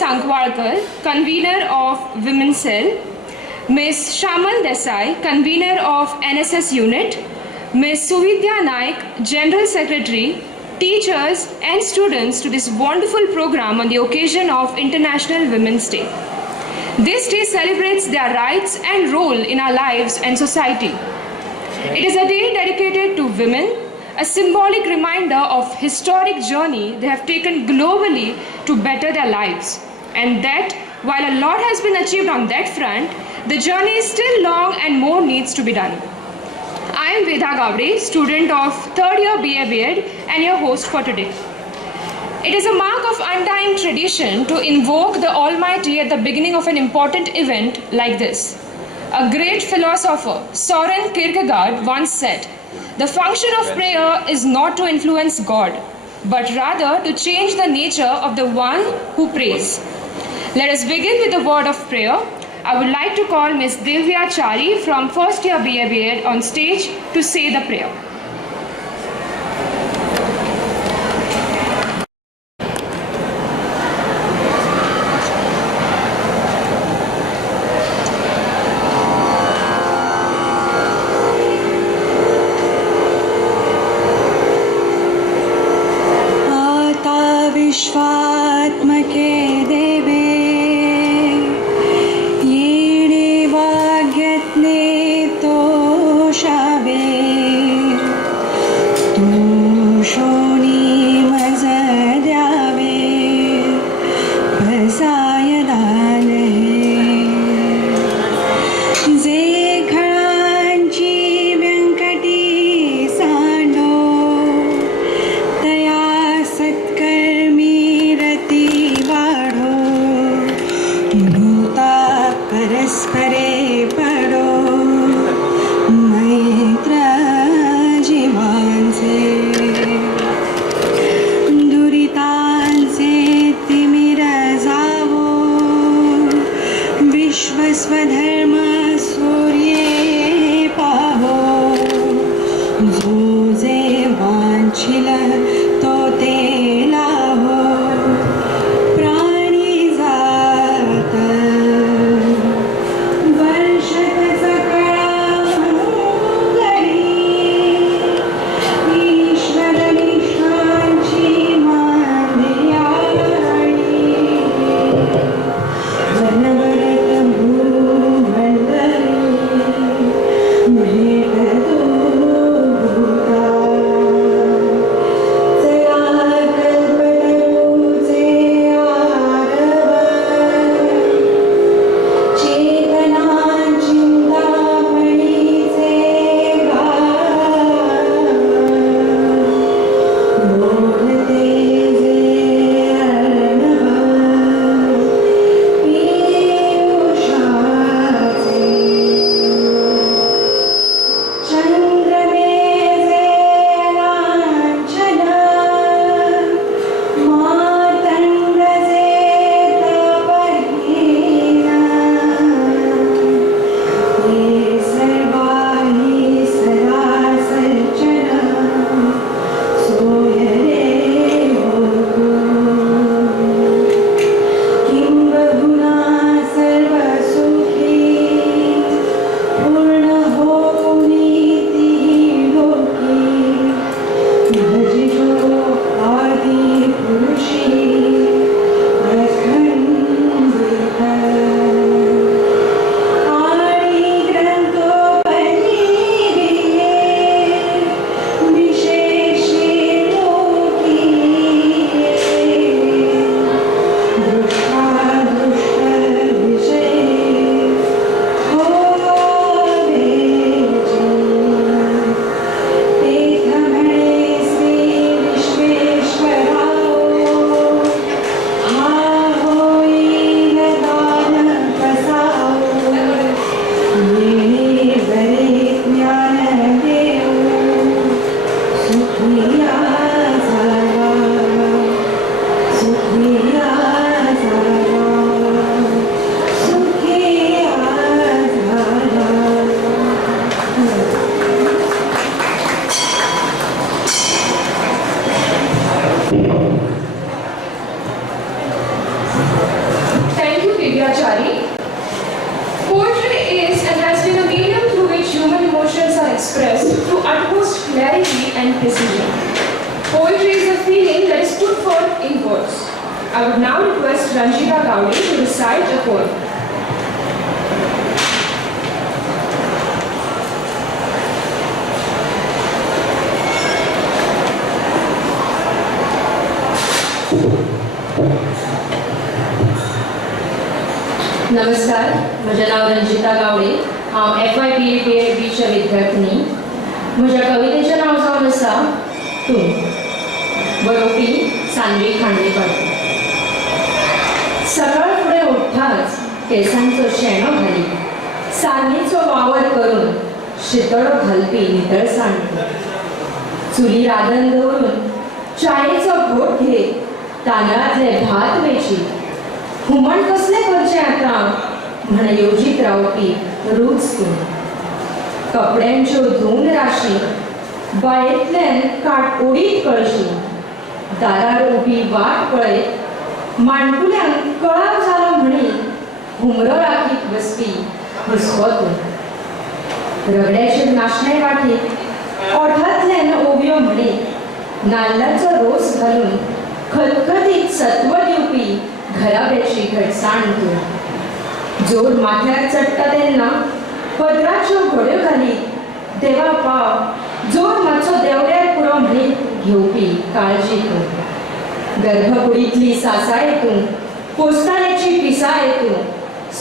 Sankwalkar, convener of Women's Cell, Ms. Shamal Desai, convener of NSS Unit, Ms. Suvidya Naik, General Secretary, teachers and students to this wonderful program on the occasion of International Women's Day. This day celebrates their rights and role in our lives and society. It is a day dedicated to women, a symbolic reminder of historic journey they have taken globally to better their lives. And that, while a lot has been achieved on that front, the journey is still long and more needs to be done. I am Vedha Gavde, student of 3rd year BA B.Ed and your host for today. It is a mark of undying tradition to invoke the Almighty at the beginning of an important event like this. A great philosopher, Soren Kierkegaard, once said, "The function of prayer is not to influence God, but rather to change the nature of the one who prays." Let us begin with the word of prayer. I would like to call Ms. Divya Chari from 1st year BA B.Ed on stage to say the prayer. विश्वात्मके देवे येणे वाग्यज्ञे तोषावे तोषोणी मजद्यावे बसाय दाने जे घरांची व्यंकटी सांडो तया सत्कर्मी परस्परे पडो मैत्र जीवांचे दुरितांचे तिमिर जावो विश्वस्वधर्म सूर्ये पाहो जो जे वांछिल तो ते लाहो and precision. Poetry is a feeling that is put forth in words. I would now request Ranjita Gowdy to recite a poem. नमस्कार, म्हजें नांव रंजिता गावडे. हांव FYBA-BA-Bच्या विद्यार्थी. म्हज्या कवितेचें नांव जावन आसा तूं. बरोवपी सानवी खांडेकर. सकाळ फुडें उठ्ठाच केसांचो शेणो घाली, सान्नीचो वावर करून शितळो घालपी नितळसाण. चुली रांदून दवरून च्यायेचो घोट घेत तांदळांतले भात वेची. हुमण कसलें करचें आतां म्हण येवजीत रावपी रूच तूं. कपड्यांच्यो धुंद राशी, बायेंतल्यान काट ओडीत कळशी. दारार उबी वाट पळयत माणकुल्यांक कळाव जालो म्हणी हुमरो राखीत बसपी हुस्को तूं. रगड्याचे नाशणे वाटीत ओठांतल्यान ओवयो म्हणी नाल्लाचो रोस घालून खतखतीत सत्व दिवपी घराब्याची घटसाण तूं. जोर माथ्यार चडटा तेन्ना पदराच्यो घोड्यो घालीत देवा पाव जोर मातसो देवड्यार पुरो म्हणीत घेवपी काळजी तूं. गर्भकुडींतली सासाय तूं, पोस्ताण्याची पिसाय तूं.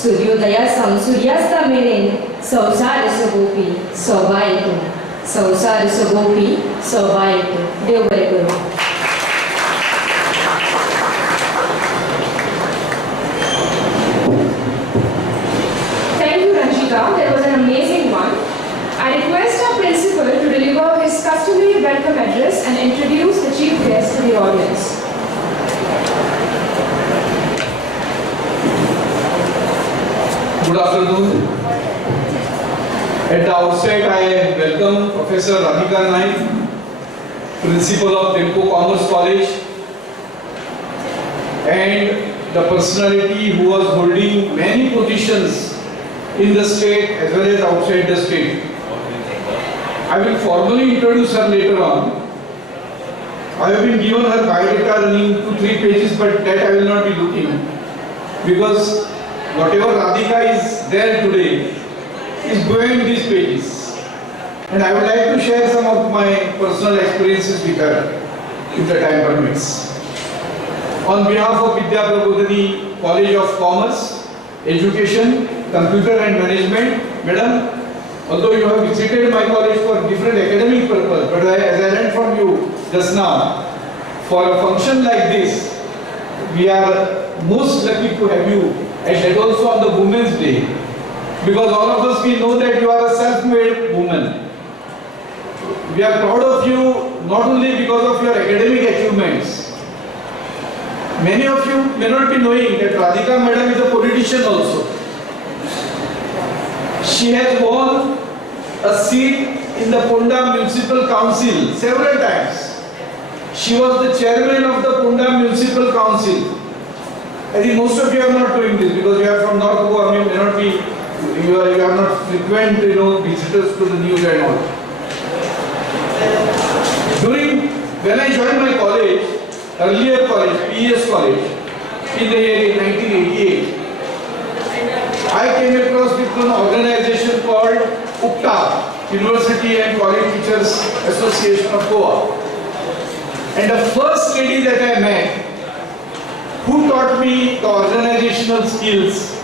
सूर्योदया सावन सुर्यास्ता मेरेन संवसार सोबोवपी सोबाय तूं. संवसार सोबोवपी सोबाय तूं. देव बरें करूं. That was an amazing one. I request our principal to deliver his customary welcome address and introduce the chief guest to the audience. Good afternoon. At the outset, I welcome Professor Radhika Naik, Principal of Tempo Commerce College, and the personality who was holding many positions in the state as well as outside the state. I will formally introduce her later on. I have been given her biodata running 2-3 pages, but that I will not be looking, because whatever Radhika is there today is beyond these pages. And I would like to share some of my personal experiences with her, if the time permits. On behalf of Vidya Prabodhini College of Commerce, Education, Computer and Management, Madam, although you have visited my college for different academic purpose, but as I learned from you just now, for a function like this, we are most lucky to have you, and that also on the Women's Day, because all of us, we know that you are a self-made woman. We are proud of you not only because of your academic achievements. Many of you may not be knowing that Radhika Madam is a politician also. She has won a seat in the Ponda Municipal Council several times. She was the chairman of the Ponda Municipal Council. I think most of you are not doing this because you are from North Goa. I mean, may not be, you are not frequent, visitors to the news and all. When I joined my college, earlier college, PES college, in the year 1988, I came across with an organization called UCTA, University and College Teachers Association of Goa. And the first lady that I met, who taught me the organizational skills,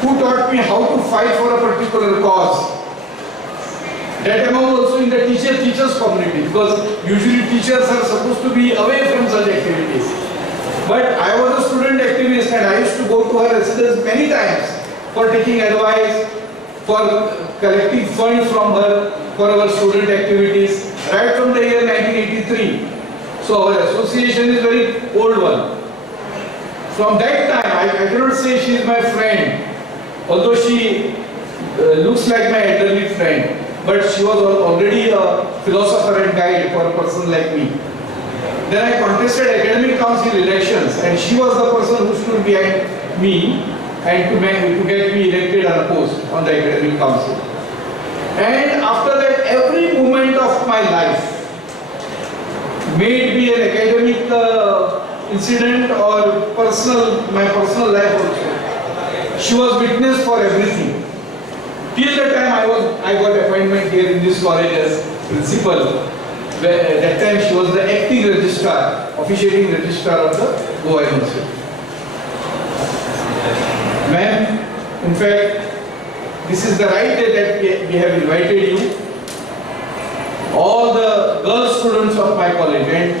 who taught me how to fight for a particular cause, that among also in the teachers community, because usually teachers are supposed to be away from such activities. But I was a student activist and I used to go to her residence many times for taking advice, for collecting funds from her for our student activities, right from the year 1983. So our association is very old one. From that time, I cannot say she is my friend, although she looks like my elderly friend, but she was already a philosopher and guide for a person like me. Then I contested academic council elections and she was the person who stood behind me and to get me elected unopposed on the academic council. And after that, every moment of my life, may it be an academic incident or my personal life also. She was witness for everything. Till the time I got appointment here in this college as principal. At that time she was the acting registrar, officiating registrar of the Goa University. Ma'am, in fact, this is the right day that we have invited you, all the girl students of my college, and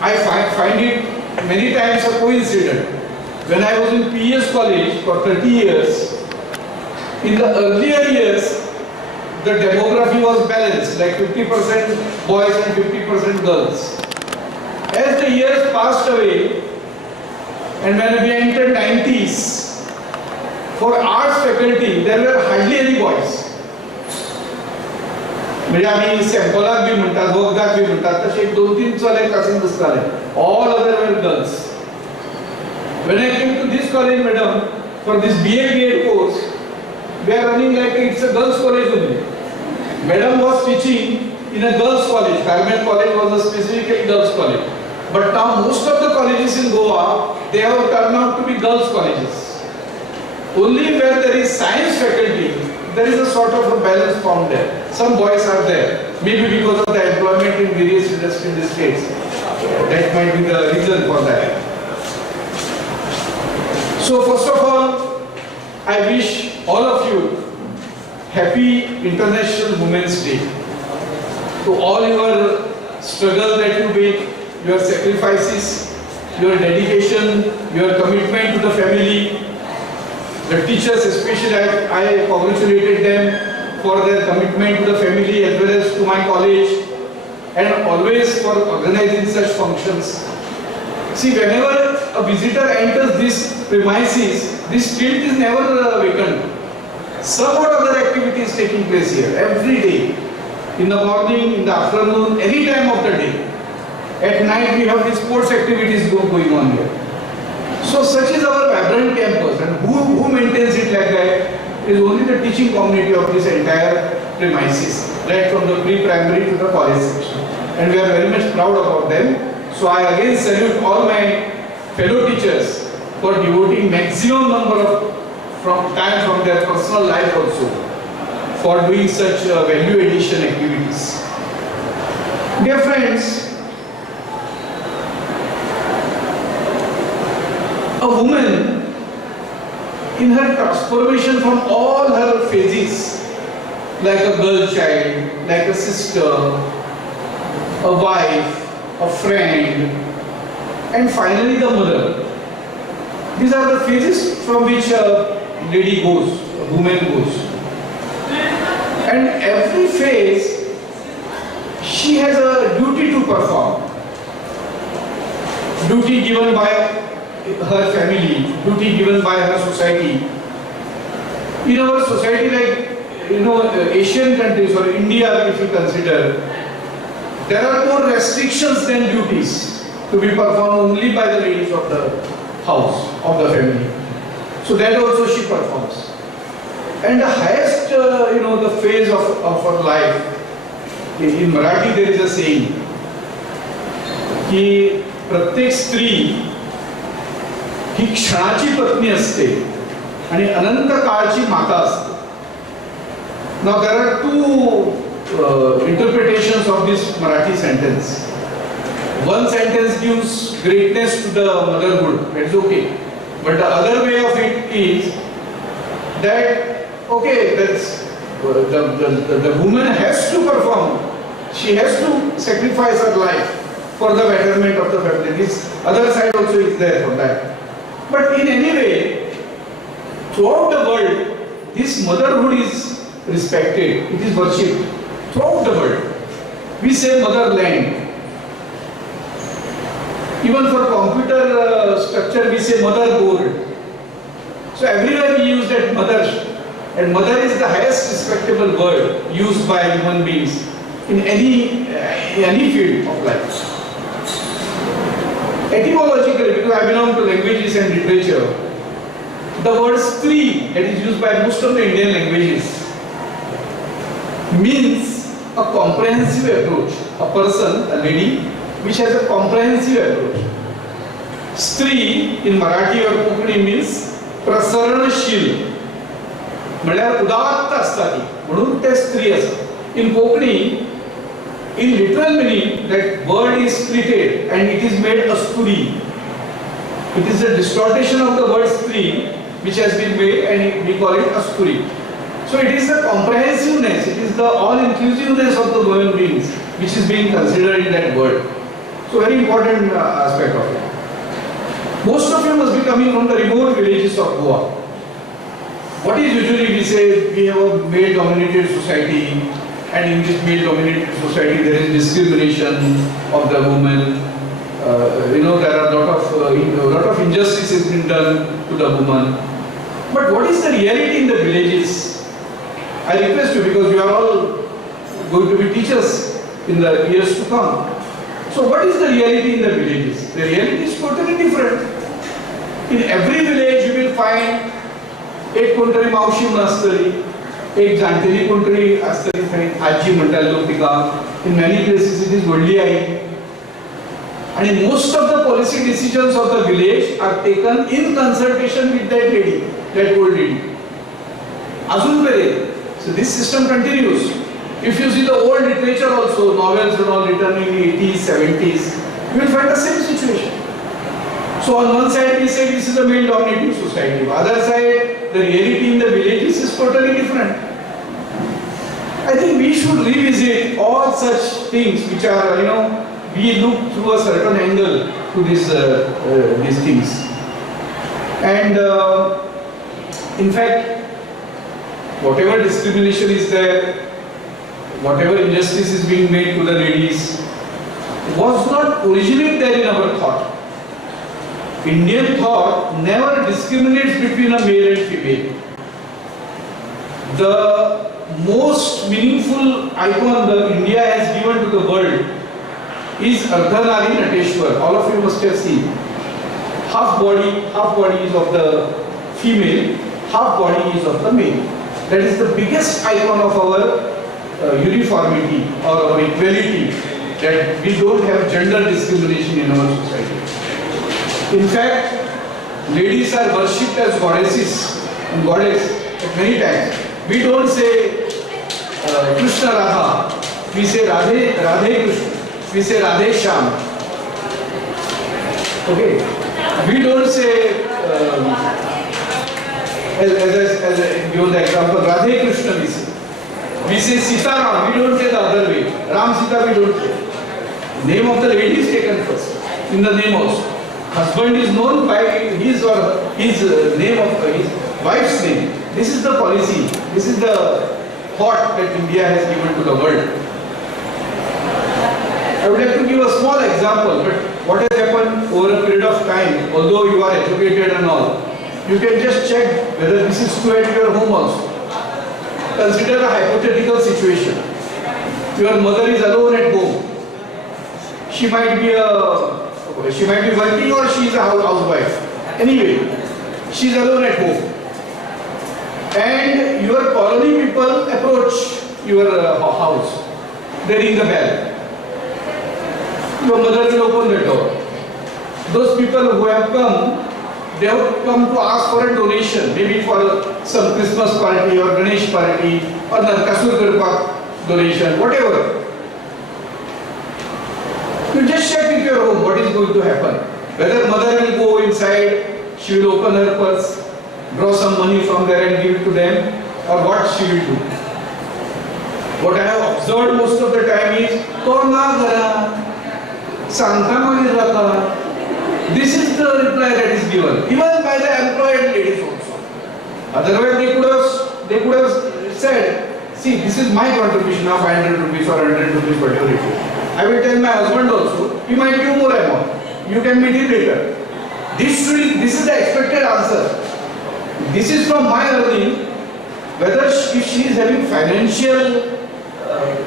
I find it many times a coincidence. When I was in PS college for 30 years, in the earlier years, the demography was balanced, like 50% boys and 50% girls. As the years passed away, and when we entered 90s, for arts faculty, there were hardly any boys. म्हणजे आम्ही सॅम्पलाक B म्हणतात, वखदाक B म्हणतात, तसे 2-3 चले कशें दिसताले. All other were girls. When I came to this college, madam, for this BA BEd course, we are running like it's a girls' college only. Madam was teaching in a girls' college. Carmel College was a specifically girls' college. But now most of the colleges in Goa, they have turned out to be girls' colleges. Only where there is science faculty, there is a sort of a balance found there. Some boys are there, maybe because of the employment in various industries in the states. That might be the reason for that. So first of all, I wish all of you happy International Women's Day. To all your struggle that you make, your sacrifices, your dedication, your commitment to the family, the teachers especially, I congratulated them for their commitment to the family as well as to my college, and always for organizing such functions. See, whenever a visitor enters these premises, this street is never vacant. Some or other activity is taking place here every day. In the morning, in the afternoon, any time of the day. At night we have these sports activities going on here. So such is our vibrant campus, and who maintains it like that is only the teaching community of this entire premises, right from the pre-primary to the college section. And we are very much proud about them. So I again salute all my fellow teachers for devoting maximum number of time from their personal life also for doing such value addition activities. Dear friends, a woman in her transformation from all her phases, like a girl child, like a sister, a wife, a friend, and finally the mother. These are the phases from which a lady goes, a woman goes. And every phase, she has a duty to perform. Duty given by her family, duty given by her society. In our society, like Asian countries or India, if you consider, there are more restrictions than duties to be performed only by the ladies of the house, of the family. So that also she performs. And the highest, the phase of her life, in Marathi there is a saying, की प्रत्येक स्त्री ही क्षणाची पत्नी असते आणि अनंत काळची माता असते. Now there are two interpretations of this Marathi sentence. One sentence gives greatness to the motherhood, that's okay. But the other way of it is that, okay, that's the woman has to perform. She has to sacrifice her life for the betterment of the family. This other side also is there for that. But in any way, throughout the world, this motherhood is respected, it is worshipped throughout the world. We say motherland. Even for computer structure, we say motherboard. So everywhere we use that mother, and mother is the highest respectable word used by human beings in any field of life. Etymologically, because I belong to languages and literature, the word stri that is used by most of the Indian languages means a comprehensive approach. A person, a lady, which has a comprehensive approach. Stri in Marathi or Kokani means प्रसरणशील म्हळ्यार उदात्त असता ती म्हणून ते स्त्री असता. इन Konkani in literal meaning that word is splitted and it is made asturi. It is a distortion of the word stri which has been made and we call it asturi. So it is the comprehensiveness, it is the all-inclusiveness of the human beings which is being considered in that word. So very important aspect of it. Most of you must be coming from the remote villages of Goa. What is usually we say we have a male-dominated society, and in this male-dominated society there is discrimination of the women. There are lot of injustices been done to the woman. But what is the reality in the villages? I request you, because you are all going to be teachers in the years to come. So what is the reality in the villages? The reality is totally different. In every village you will find एक कोणतरी मावशी म्हणून आसतली, एक जाणटेली कोणतरी आसतली, थंय आजी म्हणटाले लोक तिका. In many places it is widely आई. आणि most of the policy decisions of the village are taken in consultation with that lady, that old lady. अजून पर्यंत. So this system continues. If you see the old literature also, novels and all written in the 80s, 70s, you will find the same situation. So on one side we say this is a male-dominated society. On the other side, the reality in the villages is totally different. I think we should revisit all such things which are, we look through a certain angle to these things. And in fact, whatever discrimination is there, whatever injustice is being made to the ladies, was not originally there in our thought. Indian thought never discriminates between a male and female. The most meaningful icon that India has given to the world is Ardhanari Nateshwar. All of you must have seen. Half body is of the female, half body is of the male. That is the biggest icon of our uniformity or our equality, that we don't have gender discrimination in our society. In fact, ladies are worshipped as goddesses and goddess at many times. We don't say Krishna Radha, we say Radhe Krishna, we say Radhe Shyam. Okay, we don't say as I give the example, Radhe Krishna we say Sita Ram, we don't say the other way. Ram Sita we don't say. Name of the lady is taken first, in the name also. Husband is known by his or his name of his wife's name. This is the policy, this is the thought that India has given to the world. I would like to give a small example, but what has happened over a period of time, although you are educated and all, you can just check whether this is true at your home also. Consider a hypothetical situation. Your mother is alone at home. She might be working or she is a housewife. Anyway, she is alone at home. And your colony people approach your house. They ring the bell. Your mother will open the door. Those people who have come, they have come to ask for a donation, maybe for some Christmas party or Ganesh party or Narkasur Garba donation, whatever. You just check with your home what is going to happen. Whether mother will go inside, she will open her purse, draw some money from there and give it to them, or what she will do. What I have observed most of the time is, Torna Gara, Santa Maniraka. This is the reply that is given, even by the employed ladies also. Otherwise they could have said, see, this is my contribution of 500 rupees or 100 rupees, whatever it is. I will tell my husband also, he might give more amount. You can meet him later. This is the expected answer. This is from my earning. Whether if she is having financial,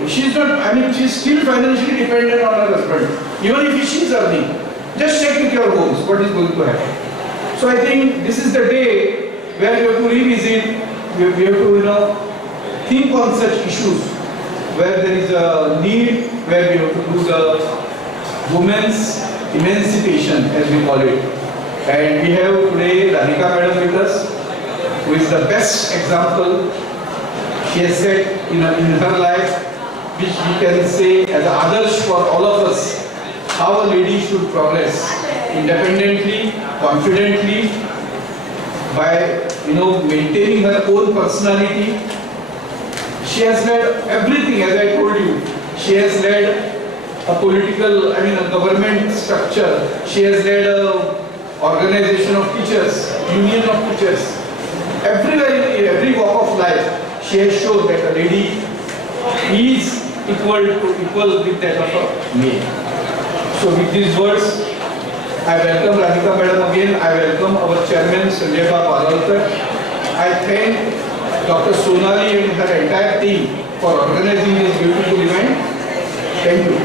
she is not, she is still financially dependent on her husband. Even if she is earning. Just check with your homes what is going to happen. So I think this is the day where we have to revisit, we have to think on such issues where there is a need, where we have to do the women's emancipation, as we call it. And we have today Radhika Madam with us, who is the best example she has set in her life, which we can say as an adarsh for all of us, how a lady should progress independently, confidently, by maintaining her own personality. She has led everything, as I told you. She has led a political, a government structure. She has led a organization of teachers, union of teachers. Everywhere, in every walk of life, she has shown that a lady is equal with that of a male. So with these words, I welcome Radhika Madam again. I welcome our chairman Sanjay Balwalkar. I thank Dr. Sonali and her entire team for organizing this beautiful event. Thank you.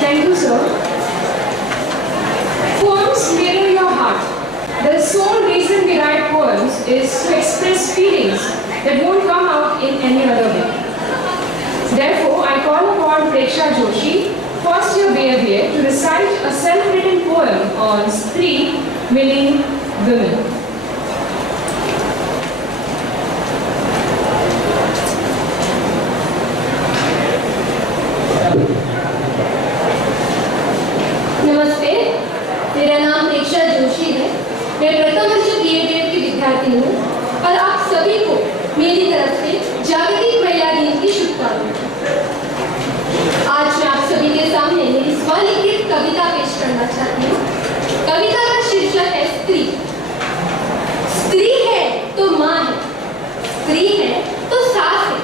Thank you, sir. Poems mirror your heart. The sole reason we write poems is to express feelings that won't come out in any other way. Therefore, I call upon Preksha Joshi, first year BA, to recite a self-written poem on Stree, meaning women. नमस्ते, मेरा नाम प्रेक्षा जोशी है। मैं प्रथम वर्ष BA की विद्यार्थी हूँ और आप सभी को मेरी तरफ से जागतिक महिला दिन की शुभकामनाएं। आज मैं आप सभी के सामने मेरी स्वलिखित कविता पेश करना चाहती हूँ। कविता का शीर्षक है स्त्री। स्त्री है तो माँ है, स्त्री है तो सास है,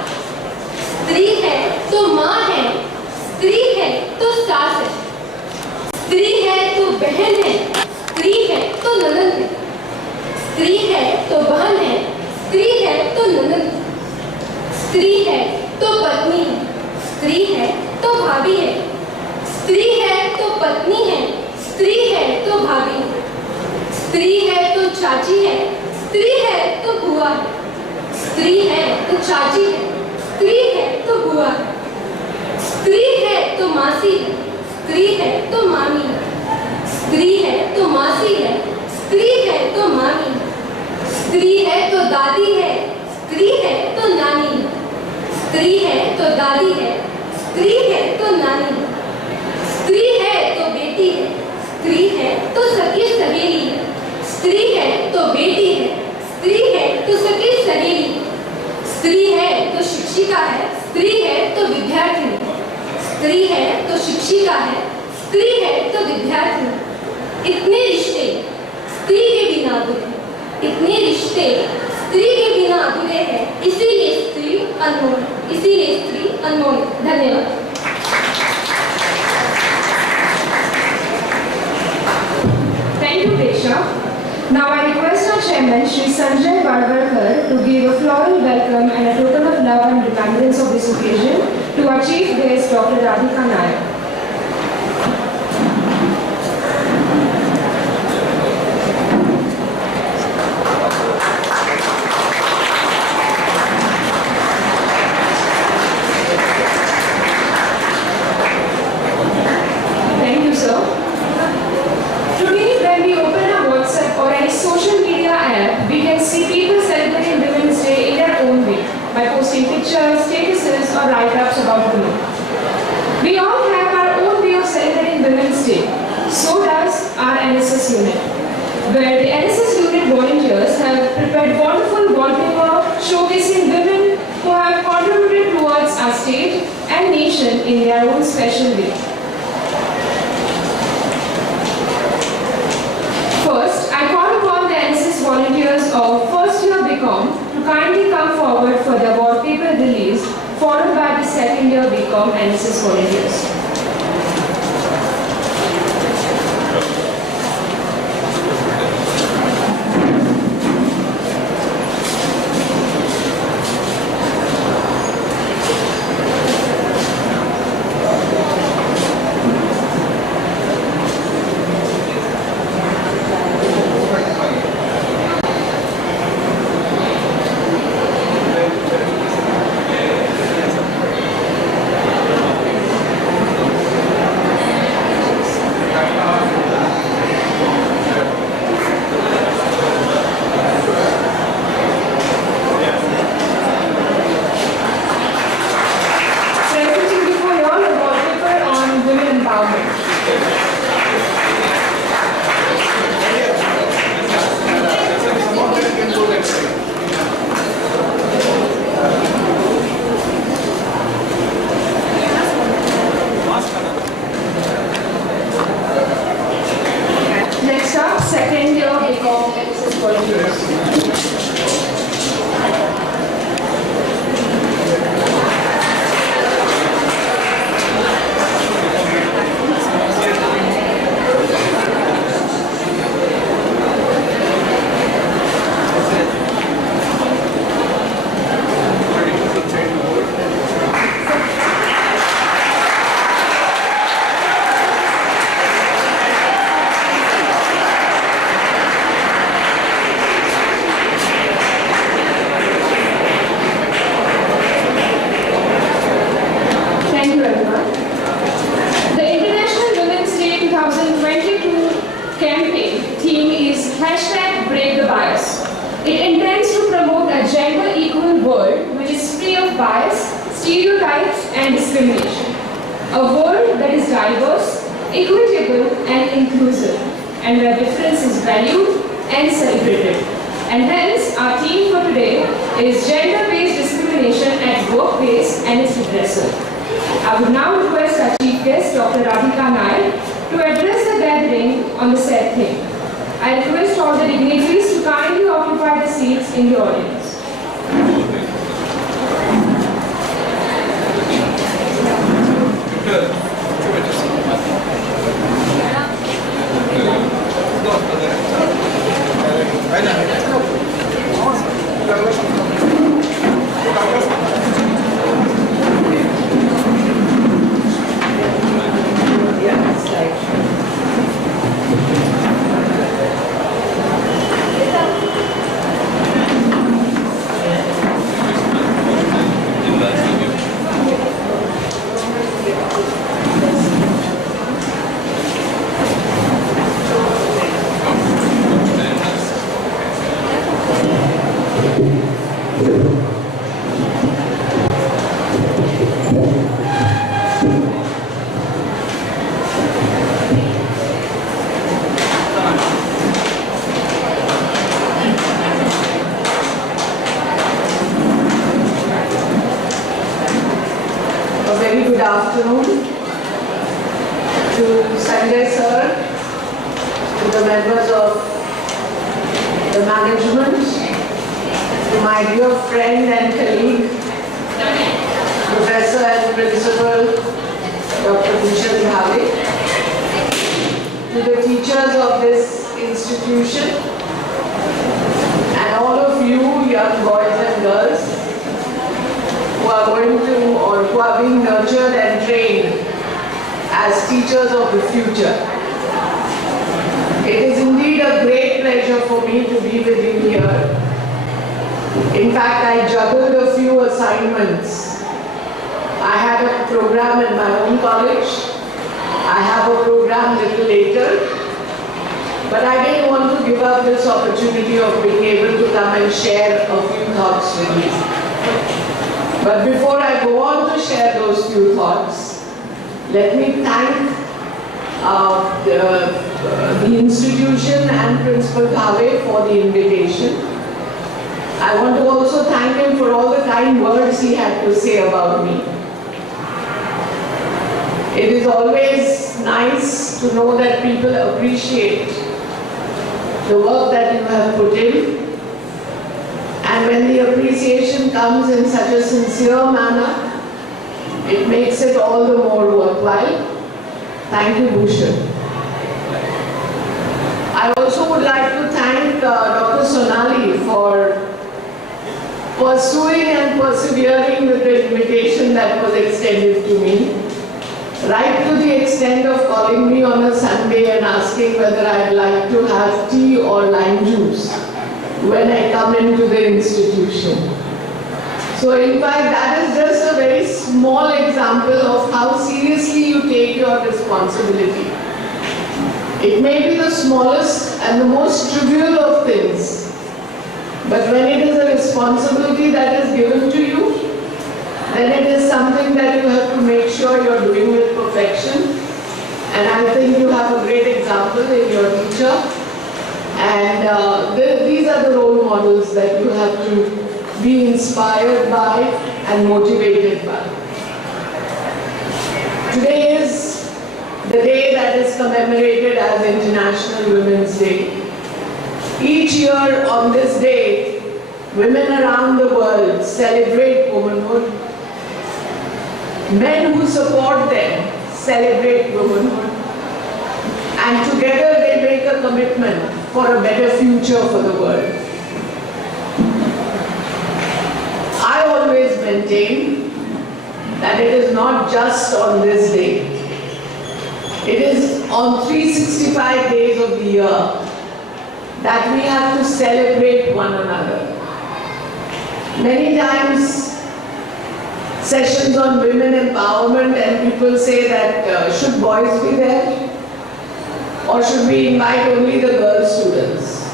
स्त्री है तो माँ है, स्त्री है तो सास है, स्त्री है तो बहन है, स्त्री है तो ननद है, स्त्री है तो बहन है, स्त्री है तो ननद है, स्त्री है तो पत्नी है, स्त्री है तो भाभी है, स्त्री है तो पत्नी है, स्त्री है तो भाभी है, स्त्री है तो चाची है, स्त्री है तो बुआ है, स्त्री है तो चाची है, स्त्री है तो बुआ है, स्त्री है तो मासी है, स्त्री है तो मामी है, स्त्री है तो मासी है, स्त्री है तो मामी है, स्त्री है तो दादी है, स्त्री है तो नानी है, स्त्री है तो दादी है, स्त्री है तो नानी है, स्त्री है तो बेटी है, स्त्री है तो सगी सहेली है, स्त्री है तो बेटी है, स्त्री है तो सगी सहेली है, स्त्री है तो शिक्षिका है, स्त्री है तो विद्यार्थिनी है, स्त्री है तो शिक्षिका है, स्त्री है तो विद्यार्थी। इतने रिश्ते स्त्री के बिना अधूरे, इतने रिश्ते स्त्री के बिना अधूरे हैं, इसीलिए स्त्री अनमोल है, इसीलिए स्त्री अनमोल है। धन्यवाद। Thank you, Preksha. Now I request our chairman, Shri Sanjay Balwalkar, to give a floral welcome and a token of love and remembrance of this occasion to our chief guest, Dr. Radhika Nayak. Thank you, sir. Today, when we open our WhatsApp or any social media app, we can see people celebrating Women's Day in their own way by posting pictures, statuses, or write-ups about women. We all have our own way of celebrating Women's Day. So does our NSS unit, where the NSS unit volunteers have prepared wonderful wallpaper showcasing women who have contributed towards our state and nation in their own special way. First, I call upon the NSS volunteers of first year BCom to kindly come forward for the wallpaper release, followed by the second year BCom NSS volunteers. Thank you, everyone. The International Women's Day 2022 campaign theme is #Break the Bias. It intends to promote a gender-equal world which is free of bias, stereotypes, and discrimination. A world that is diverse, equitable, and inclusive, and where difference is valued and celebrated. And hence, our theme for today is gender-based discrimination at workplace and its redressal. I would now request our chief guest, Dr. Radhika Nair, to address the gathering on the said theme. I request all the dignitaries to kindly occupy the seats in the audience. A very good afternoon to Sanjay sir, to the members of the management, to my dear friend and colleague, Professor and Principal Dr. Bhushan Dhave, to the teachers of this institution, and all of you young boys and girls who are going to or who are being nurtured and trained as teachers of the future. It is indeed a great pleasure for me to be with you here. In fact, I juggled a few assignments. I had a program in my own college. I have a program a little later. But I didn't want to give up this opportunity of being able to come and share a few thoughts with you. But before I go on to share those few thoughts, let me thank the institution and Principal Dhave for the invitation. I want to also thank him for all the kind words he had to say about me. It is always nice to know that people appreciate the work that you have put in. And when the appreciation comes in such a sincere manner, it makes it all the more worthwhile. Thank you, Bhushan. I also would like to thank Dr. Sonali for pursuing and persevering with the invitation that was extended to me, right to the extent of calling me on a Sunday and asking whether I'd like to have tea or lime juice when I come into the institution. So in fact, that is just a very small example of how seriously you take your responsibility. It may be the smallest and the most trivial of things, but when it is a responsibility that is given to you, then it is something that you have to make sure you're doing with perfection. And I think you have a great example in your teacher. And these are the role models that you have to be inspired by and motivated by. Today is the day that is commemorated as International Women's Day. Each year on this day, women around the world celebrate womanhood. Men who support them celebrate womanhood. And together they make a commitment for a better future for the world. I always maintain that it is not just on this day. It is on 365 days of the year that we have to celebrate one another. Many times, sessions on women empowerment and people say that should boys be there? Or should we invite only the girl students?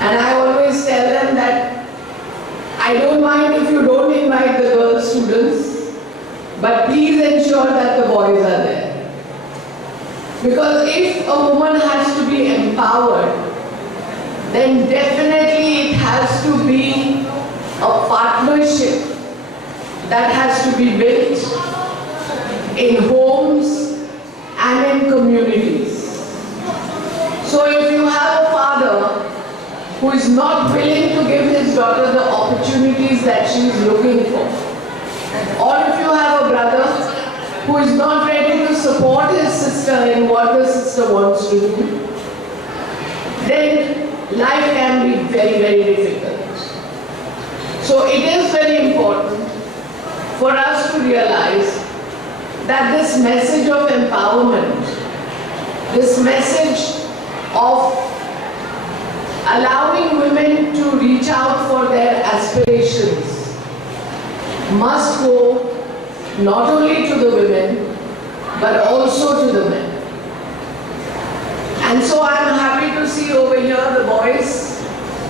And I always tell them that I don't mind if you don't invite the girl students, but please ensure that the boys are there. Because if a woman has to be empowered, then definitely it has to be a partnership that has to be built in homes and in communities. So if you have a father who is not willing to give his daughter the opportunities that she is looking for, or if you have a brother who is not ready to support his sister in what the sister wants to do, then life can be very, very difficult. So it is very important for us to realize that this message of empowerment, this message of allowing women to reach out for their aspirations must go not only to the women but also to the men. And so I'm happy to see over here the boys,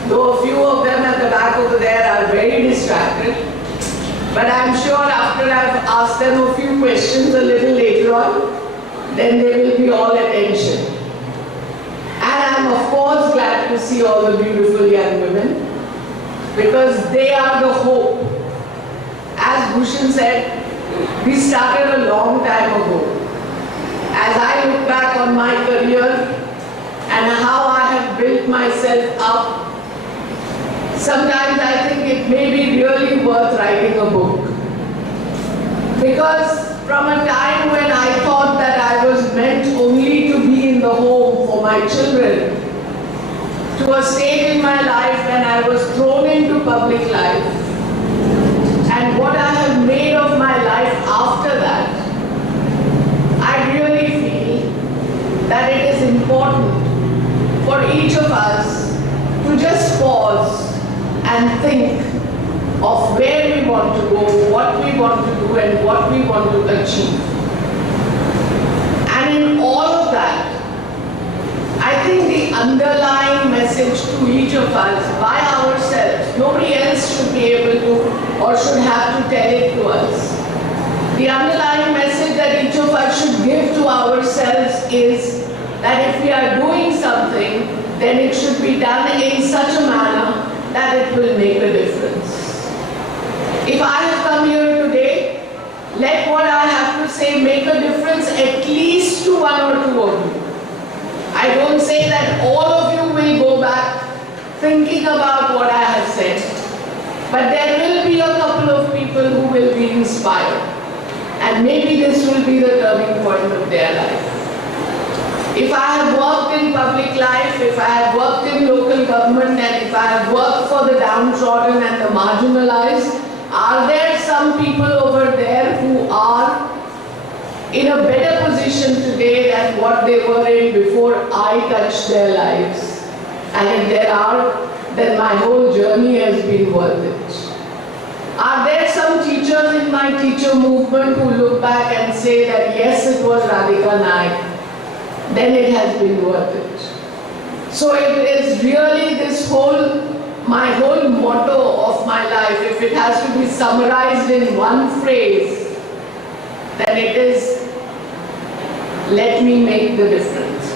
though a few of them at the back over there are very distracted. But I'm sure after I've asked them a few questions a little later on, then they will be all attention. And I'm of course glad to see all the beautiful young women, because they are the hope. As Bhushan said, we started a long time ago. As I look back on my career and how I have built myself up, sometimes I think it may be really worth writing a book. Because from a time when I thought that I was meant only to be in the home for my children, to a stage in my life when I was thrown into public life, and what I have made of my life after that, I really feel that it is important for each of us to just pause and think of where we want to go, what we want to do, and what we want to achieve. And in all of that, I think the underlying message to each of us by ourselves, nobody else should be able to or should have to tell it to us. The underlying message that each of us should give to ourselves is that if we are doing something, then it should be done in such a manner that it will make a difference. If I have come here today, let what I have to say make a difference at least to one or two of you. I don't say that all of you will go back thinking about what I have said, but there will be a couple of people who will be inspired, and maybe this will be the turning point of their life. If I have worked in public life, if I have worked in local government, and if I have worked for the downtrodden and the marginalized, are there some people over there who are in a better position today than what they were in before I touched their lives? And if there are, then my whole journey has been worth it. Are there some teachers in my teacher movement who look back and say that yes, it was Radhika Naik, then it has been worth it. So it is really this my whole motto of my life, if it has to be summarized in one phrase, then it is, let me make the difference.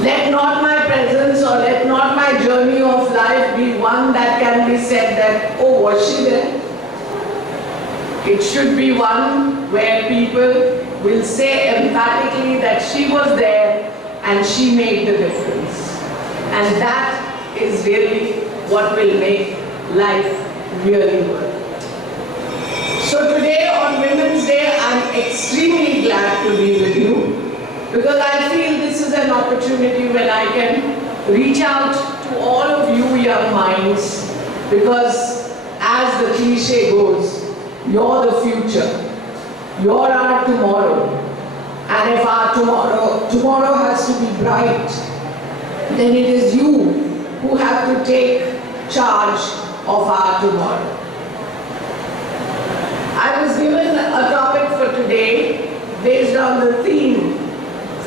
Let not my presence or let not my journey of life be one that can be said that, oh, was she there? It should be one where people will say emphatically that she was there and she made the difference. And that is really what will make life really work. So today on Women's Day, I'm extremely glad to be with you because I feel this is an opportunity when I can reach out to all of you young minds, because as the cliche goes, you're the future, you're our tomorrow, and if our tomorrow has to be bright, then it is you who have to take charge of our tomorrow. I was given a topic for today based on the theme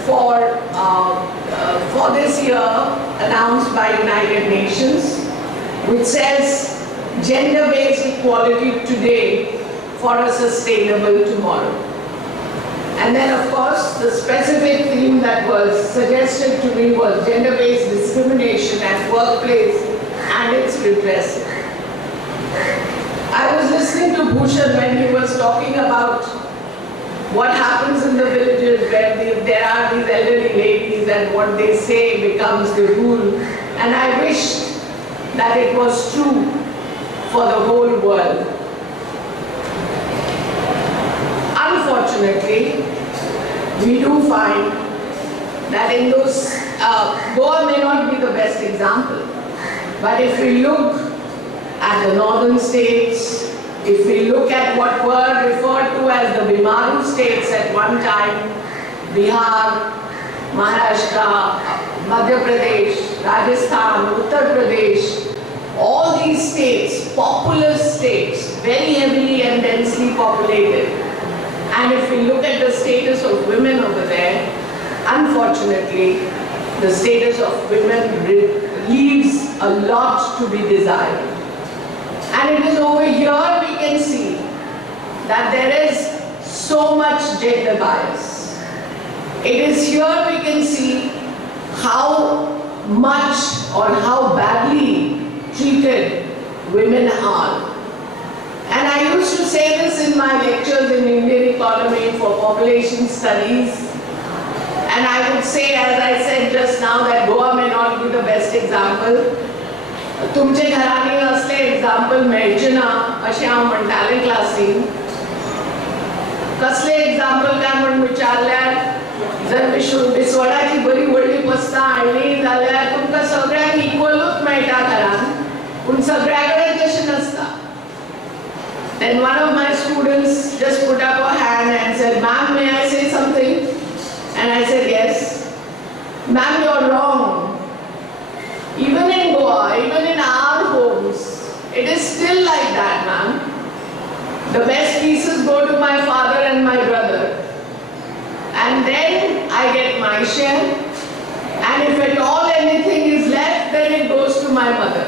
for this year announced by United Nations, which says gender-based equality today for a sustainable tomorrow. And then of course the specific theme that was suggested to me was gender-based discrimination at workplace and its redressal. I was listening to Bhushan when he was talking about what happens in the villages where there are these elderly ladies and what they say becomes the rule. And I wished that it was true for the whole world. Unfortunately, we do find that in those, Goa may not be the best example, but if we look at the northern states, if we look at what were referred to as the Bimaru states at one time, Bihar, Maharashtra, Madhya Pradesh, Rajasthan, Uttar Pradesh, all these states, populous states, very heavily and densely populated. And if we look at the status of women over there, unfortunately, the status of women leaves a lot to be desired. And it is over here we can see that there is so much gender bias. It is here we can see how much or how badly treated women are. And I used to say this in my lectures in Indian economy for population studies. And I would say, as I said just now, that Goa may not be the best example. तुमचे घरांनी असले example मेळचे ना अशें हांव म्हणटालें क्लासीन. कसले एक्झाम्पल काय म्हण विचारल्यार जर विसवणाची बरी व्हडली पोस्तां हाडली जाल्यार तुमकां सगळ्यांक इक्वलूच मेळटा घरान, पूण सगळ्या कडेन तशें नसता. Then one of my students just put up a hand and said, "Ma'am, may I say something?" And I said, "Yes." "Ma'am, you're wrong. Even in Goa, even in our homes, it is still like that, ma'am. The best pieces go to my father and my brother. And then I get my share. And if at all anything is left, then it goes to my mother."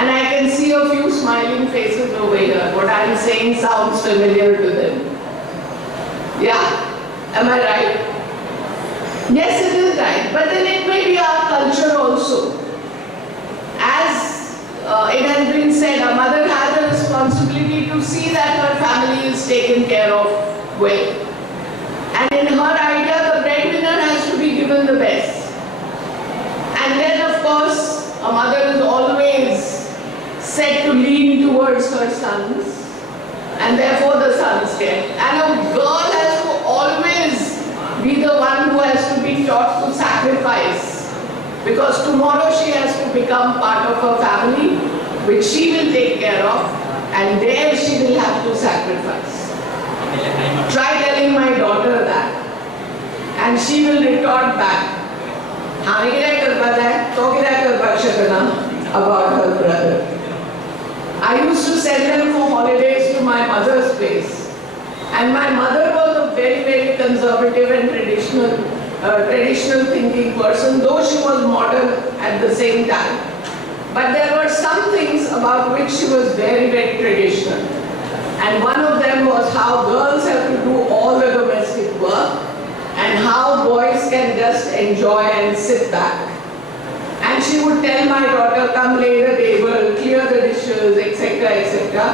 And I can see a few smiling faces over here. What I'm saying sounds familiar to them. Yeah, am I right? Yes, it is right. But then it may be our culture also. As it has been said, a mother has a responsibility to see that her family is taken care of well. And in her idea, the breadwinner has to be given the best. And then, of course, a mother is always said to lean towards her sons, and therefore the sons get. And a girl has to always be the one who has to be taught to sacrifice, because tomorrow she has to become part of her family, which she will take care of, and there she will have to sacrifice. Try telling my daughter that, and she will retort back, about her brother. I used to send them for holidays to my mother's place. And my mother was a very, very conservative and traditional thinking person, though she was modern at the same time. But there were some things about which she was very, very traditional. And one of them was how girls have to do all the domestic work and how boys can just enjoy and sit back. And she would tell my daughter, "Come lay the table, clear the dishes, etc., etc."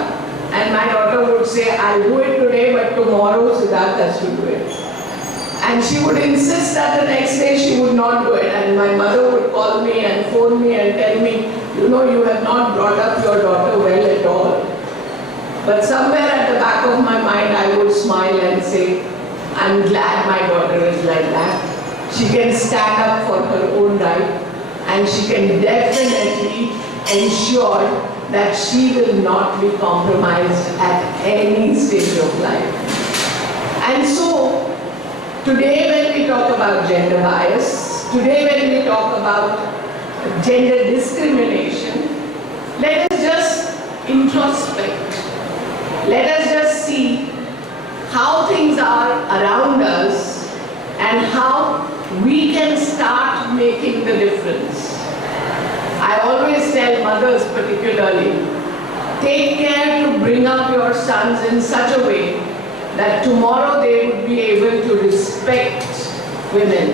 And my daughter would say, "I'll do it today, but tomorrow Siddharth has to do it." And she would insist that the next day she would not do it. And my mother would call me and phone me and tell me, you know, you have not brought up your daughter well at all. But somewhere at the back of my mind, I would smile and say, I'm glad my daughter is like that. She can stand up for her own right, and she can definitely ensure that she will not be compromised at any stage of life. And so, today when we talk about gender bias, today when we talk about gender discrimination, let us just introspect. Let us just see how things are around us and how we can start making the difference. I always tell mothers particularly, take care to bring up your sons in such a way that tomorrow they would be able to respect women.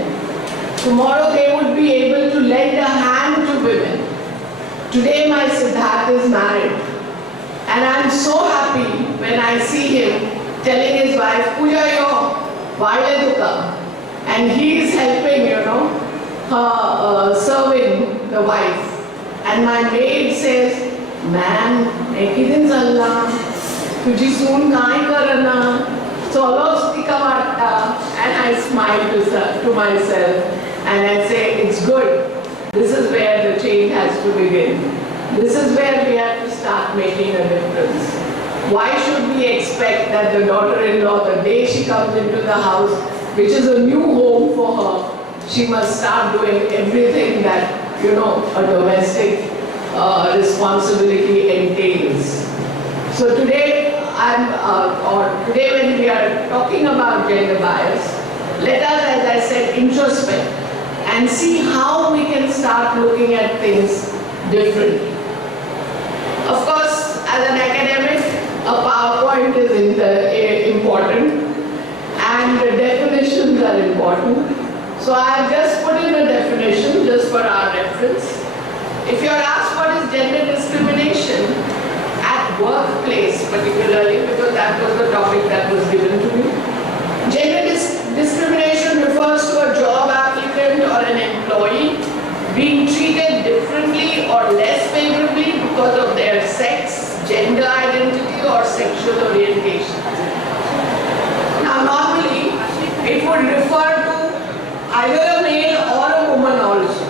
Tomorrow they would be able to lend a hand to women. Today my Siddharth is married, and I'm so happy when I see him telling his wife, Puja yo, vale to come. And he is helping, you know, her serving the wife. And my maid says, ma'am, ekidin zalla, tuji soon kai karana, solos tika varta. And I smile to myself and I say, it's good. This is where the change has to begin. This is where we have to start making a difference. Why should we expect that the daughter-in-law, the day she comes into the house, which is a new home for her, she must start doing everything that, you know, a domestic responsibility entails. So today, today when we are talking about gender bias, let us, as I said, introspect and see how we can start looking at things differently. Of course, as an academic, a PowerPoint is important and the definitions are important. So I have just put in a definition just for our reference. If you're asked what is gender discrimination at workplace particularly, because that was the topic that was given to me, gender discrimination refers to a job applicant or an employee being treated differently or less favorably because of their sex, gender identity or sexual orientation. Now normally it would refer to either a male or a woman also,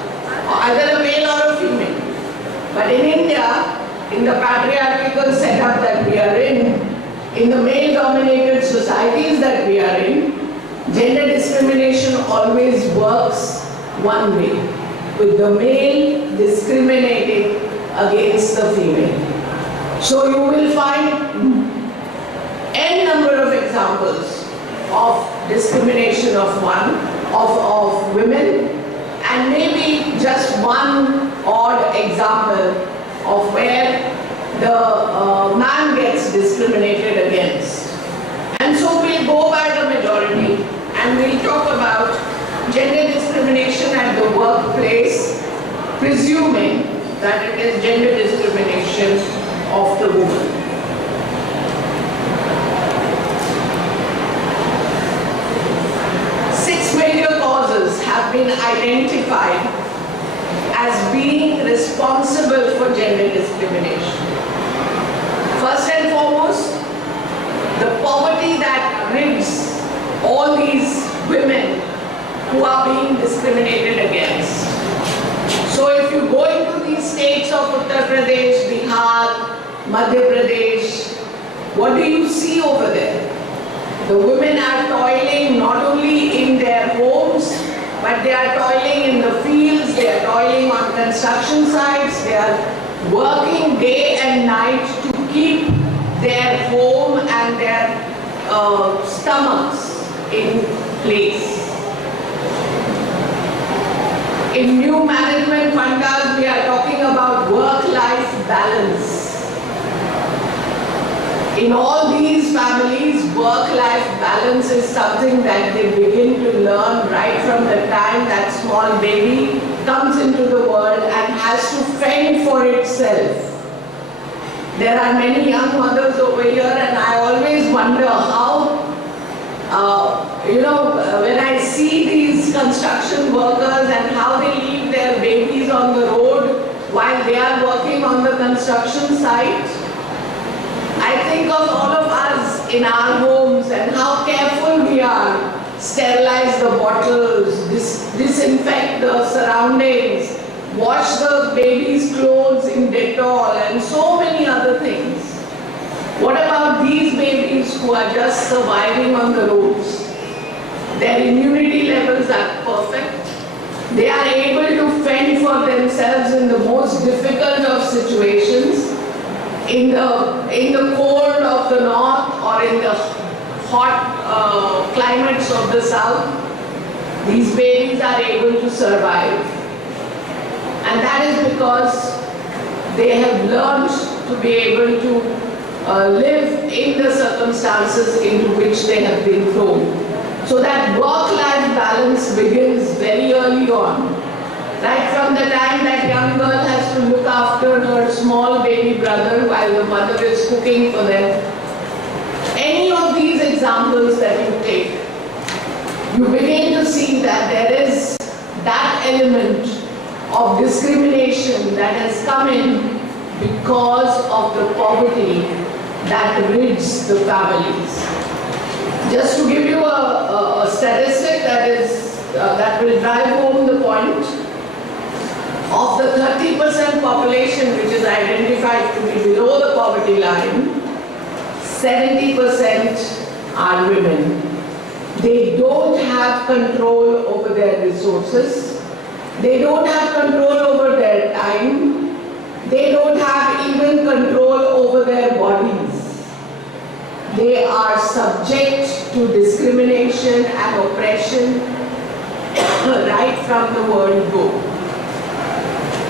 or either a male or a female. But in India, in the patriarchal setup that we are in the male-dominated societies that we are in, gender discrimination always works one way, with the male discriminating against the female. So you will find n number of examples of discrimination of women, and maybe just one odd example of where the man gets discriminated against. And so we'll go by the majority and we'll talk about gender discrimination at the workplace, presuming that it is gender discrimination of the woman. Six major causes have been identified as being responsible for gender discrimination. First and foremost, the poverty that rids all these women who are being discriminated against. So if you go into these states of Uttar Pradesh, Bihar, Madhya Pradesh, what do you see over there? The women are toiling not only in their homes, but they are toiling in the fields, they are toiling on construction sites, they are working day and night to keep their home and their stomachs in place. In new management fundas, we are talking about work-life balance. In all these families, work-life balance is something that they begin to learn right from the time that small baby comes into the world and has to fend for itself. There are many young mothers over here, and I always wonder how When I see these construction workers and how they leave their babies on the road while they are working on the construction site, I think of all of us in our homes and how careful we are. Sterilize the bottles, disinfect the surroundings, wash the baby's clothes in Dettol and so many other things. What about these babies who are just surviving on the roads? Their immunity levels are perfect. They are able to fend for themselves in the most difficult of situations, in the cold of the north or in the hot climates of the south. These babies are able to survive. And that is because they have learned to be able to live in the circumstances into which they have been thrown. So that work-life balance begins very early on. Right from the time that young girl has to look after her small baby brother while the mother is cooking for them. Any of these examples that you take, you begin to see that there is that element of discrimination that has come in because of the poverty that rids the families. Just to give you a statistic that will drive home the point, of the 30% population which is identified to be below the poverty line, 70% are women. They don't have control over their resources. They don't have control over their time. They don't have even control over their bodies. They are subject to discrimination and oppression right from the word go.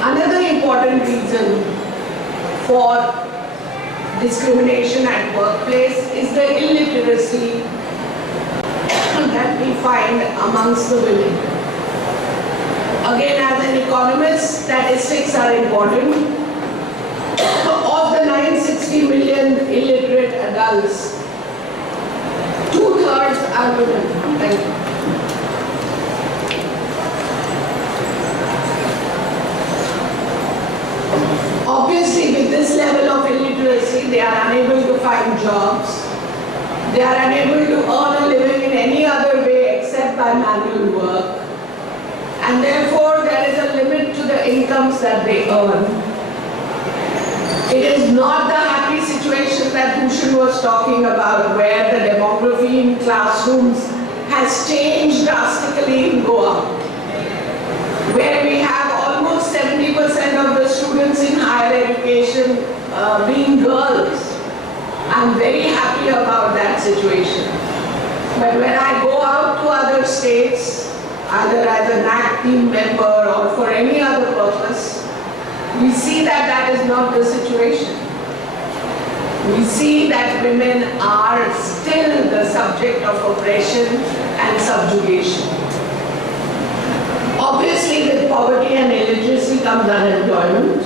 Another important reason for discrimination at workplace is the illiteracy that we find amongst the women. Again, as an economist, statistics are important. Of the 960 million illiterate adults, 2/3 are women. Thank you. Obviously, with this level of illiteracy, they are unable to find jobs. They are unable to earn a living in any other way except by manual work. And therefore, there is a limit to the incomes that they earn. It is not the happy situation that Bhushan was talking about, where the demography in classrooms has changed drastically in Goa, where we have almost 70% of the students in higher education being girls. I'm very happy about that situation. But when I go out to other states, either as a NAC team member or for any other purpose, we see that that is not the situation. We see that women are still the subject of oppression and subjugation. Obviously, with poverty and illiteracy comes unemployment.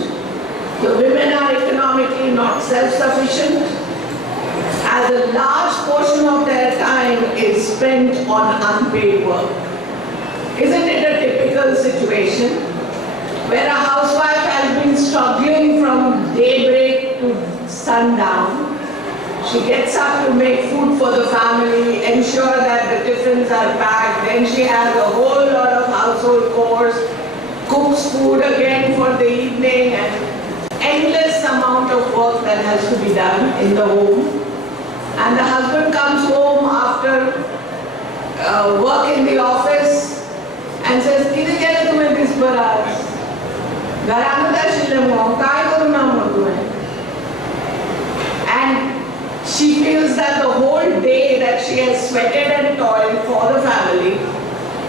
The women are economically not self-sufficient, as a large portion of their time is spent on unpaid work. Isn't it a typical situation where a housewife has been struggling from daybreak to sundown? She gets up to make food for the family, ensure that the tiffins are packed, then she has a whole lot of household chores, cooks food again for the evening, and endless amount of work that has to be done in the home. And the husband comes home after work in the office and says, "Kide kya tumhe this baraz? Gharano da shilamo, kai karu na magu?" And she feels that the whole day that she has sweated and toiled for the family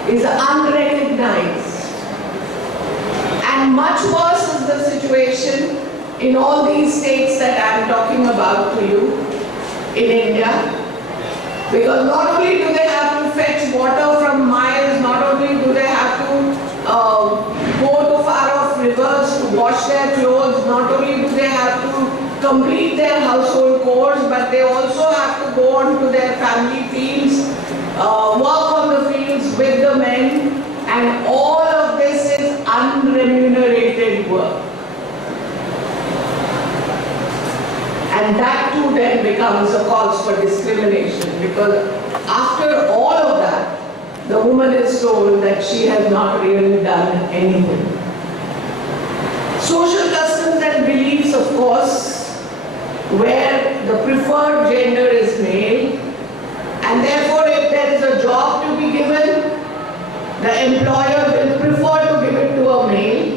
is unrecognized. And much worse is the situation in all these states that I am talking about to you in India. Because not only do they have to fetch water from miles, not only do they have to go to far-off rivers to wash their clothes, not only do they have to complete their household chores, but they also have to go on to their family fields work on the fields with the men, and all of this is unremunerated work. And that too then becomes a cause for discrimination, because after all of that, the woman is told that she has not really done anything. Social customs and beliefs, of course, where the preferred gender is male, and therefore if there is a job to be given, the employer will prefer to give it to a male.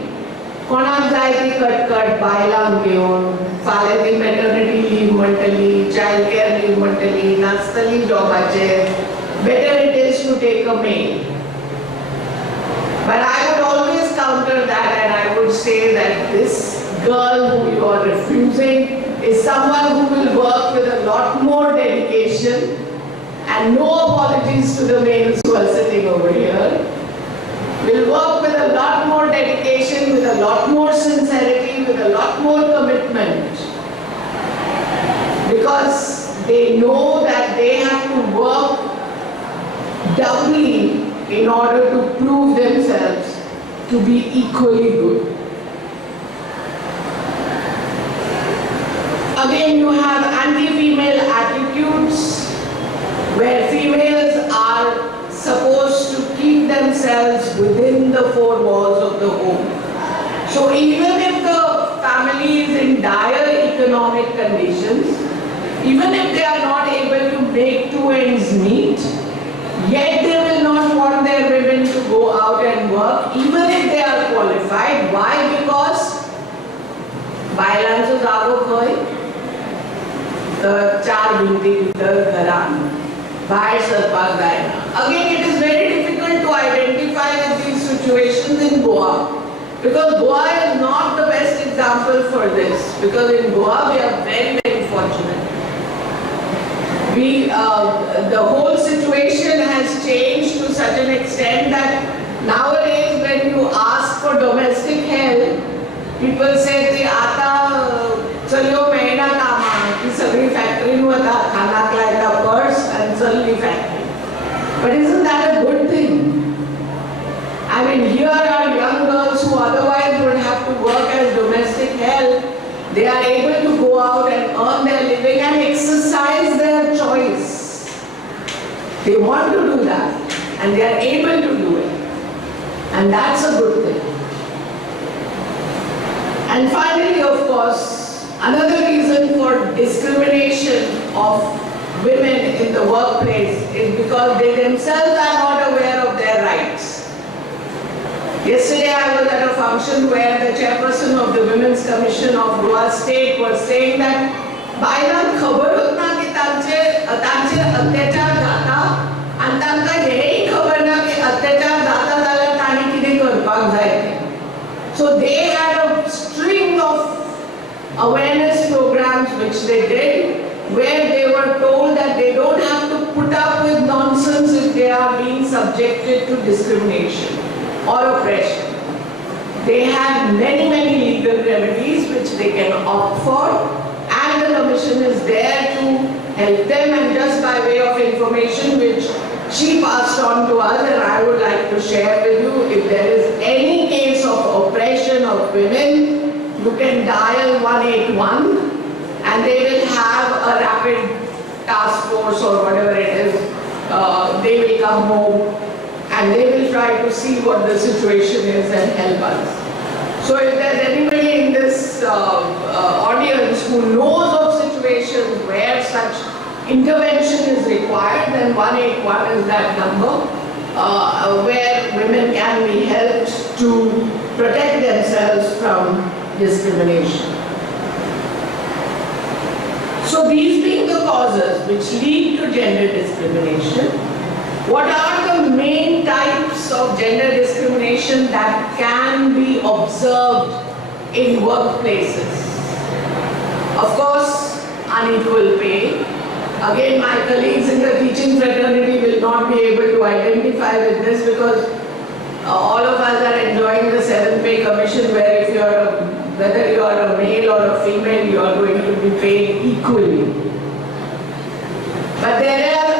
कोणाक जाय ती कटकट बायलांक घेवन फाल्यां ती maternity leave म्हणटली, child care leave म्हणटली, नाचतली जॉबाचेर. Better it is to take a male. But I would always counter that, and I would say that this girl who you are refusing is someone who will work with a lot more dedication, and no apologies to the males who are sitting over here. Will work with a lot more dedication, with a lot more sincerity, with a lot more commitment. Because they know that they have to work doubly in order to prove themselves to be equally good. Again, you have anti-female attitudes where females are supposed to keep themselves within the four walls of the home. So even if the family is in dire economic conditions, even if they are not able to make two ends meet, yet they will not want their women to go out and work, even if they are qualified. Why? Because बायलांचो जागो खंय? तर चार भिंती भितर घरान भायर सरपाक जायना. Again, it is very difficult to identify with these situations in Goa, because Goa is not the best example for this, because in Goa we are very, very fortunate. The whole situation has changed to such an extent that nowadays when you ask for domestic help, people say ते आता चलयो मेळना कामां, ती सगळी फॅक्टरीन वता, खानाक लायता purse आनी चल्ली factory. But isn't that a good thing? I mean, here are young girls who otherwise would have to work as domestic help. They are able to go out and earn their living and exercise their choice. They want to do that and they are able to do it. And that's a good thing. And finally, of course, another reason for discrimination of women in the workplace is because they themselves are not aware of their rights. Yesterday I was at a function where the chairperson of the Women's Commission of Goa State was saying that बायलांक खबरच ना की तांचे अत्याचार जाता, आनी तांकां हेय खबर ना की अत्याचार जाता जाल्यार तांणी कितें करपाक जाय तें. So they had a string of awareness programs which they did, where they were told that they don't have to put up with nonsense if they are being subjected to discrimination or oppression. They have many, many legal remedies which they can opt for, and the commission is there to help them. And just by way of information which she passed on to us, and I would like to share with you, if there is any case of oppression of women, you can dial 181 and they will have a rapid task force or whatever it is. They will come home and they will try to see what the situation is and help us. So if there's anybody in this audience who knows of situations where such intervention is required, then 181 is that number where women can be helped to protect themselves from discrimination. So these being the causes which lead to gender discrimination, what are the main types of gender discrimination that can be observed in workplaces? Of course, unequal pay. Again, my colleagues in the teaching fraternity will not be able to identify with this, because all of us are enjoying the 7th Pay Commission, where if whether you are a male or a female, you are going to be paid equally. But there are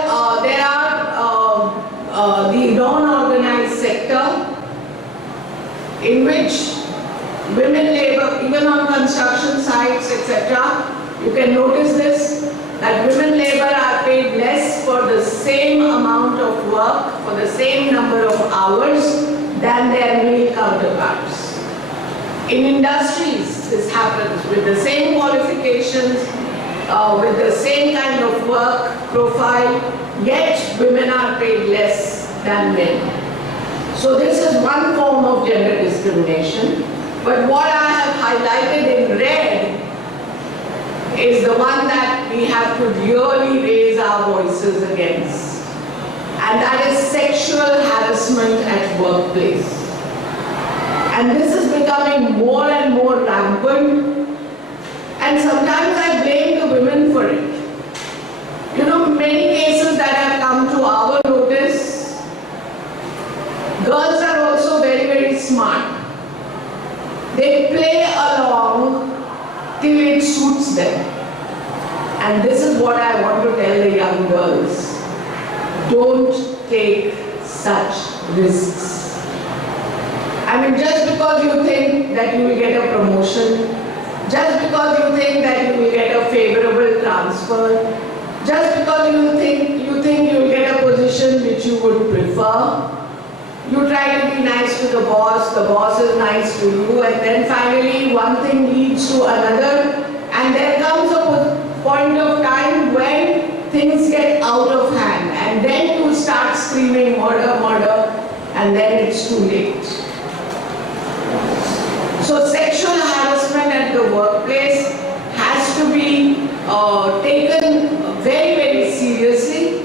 sites, etc., you can notice this, that women labor are paid less for the same amount of work, for the same number of hours than their male counterparts. In industries, this happens with the same qualifications, with the same kind of work profile, yet women are paid less than men. So this is one form of gender discrimination. But what I have highlighted in red is the one that we have to really raise our voices against. And that is sexual harassment at workplace. And this is becoming more and more rampant. And sometimes I blame the women for it. You know, many cases that have come to our notice, girls are also very, very smart. They play along till it suits them. And this is what I want to tell the young girls. Don't take such risks. I mean, just because you think that you will get a promotion, just because you think that you will get a favorable transfer, just because you think you will get a position which you would prefer, you try to be nice to the boss is nice to you, and then finally one thing leads to another, and there comes a point of time when things get out of hand, and then you start screaming murder, murder, and then it's too late. So sexual harassment at the workplace has to be taken very, very seriously.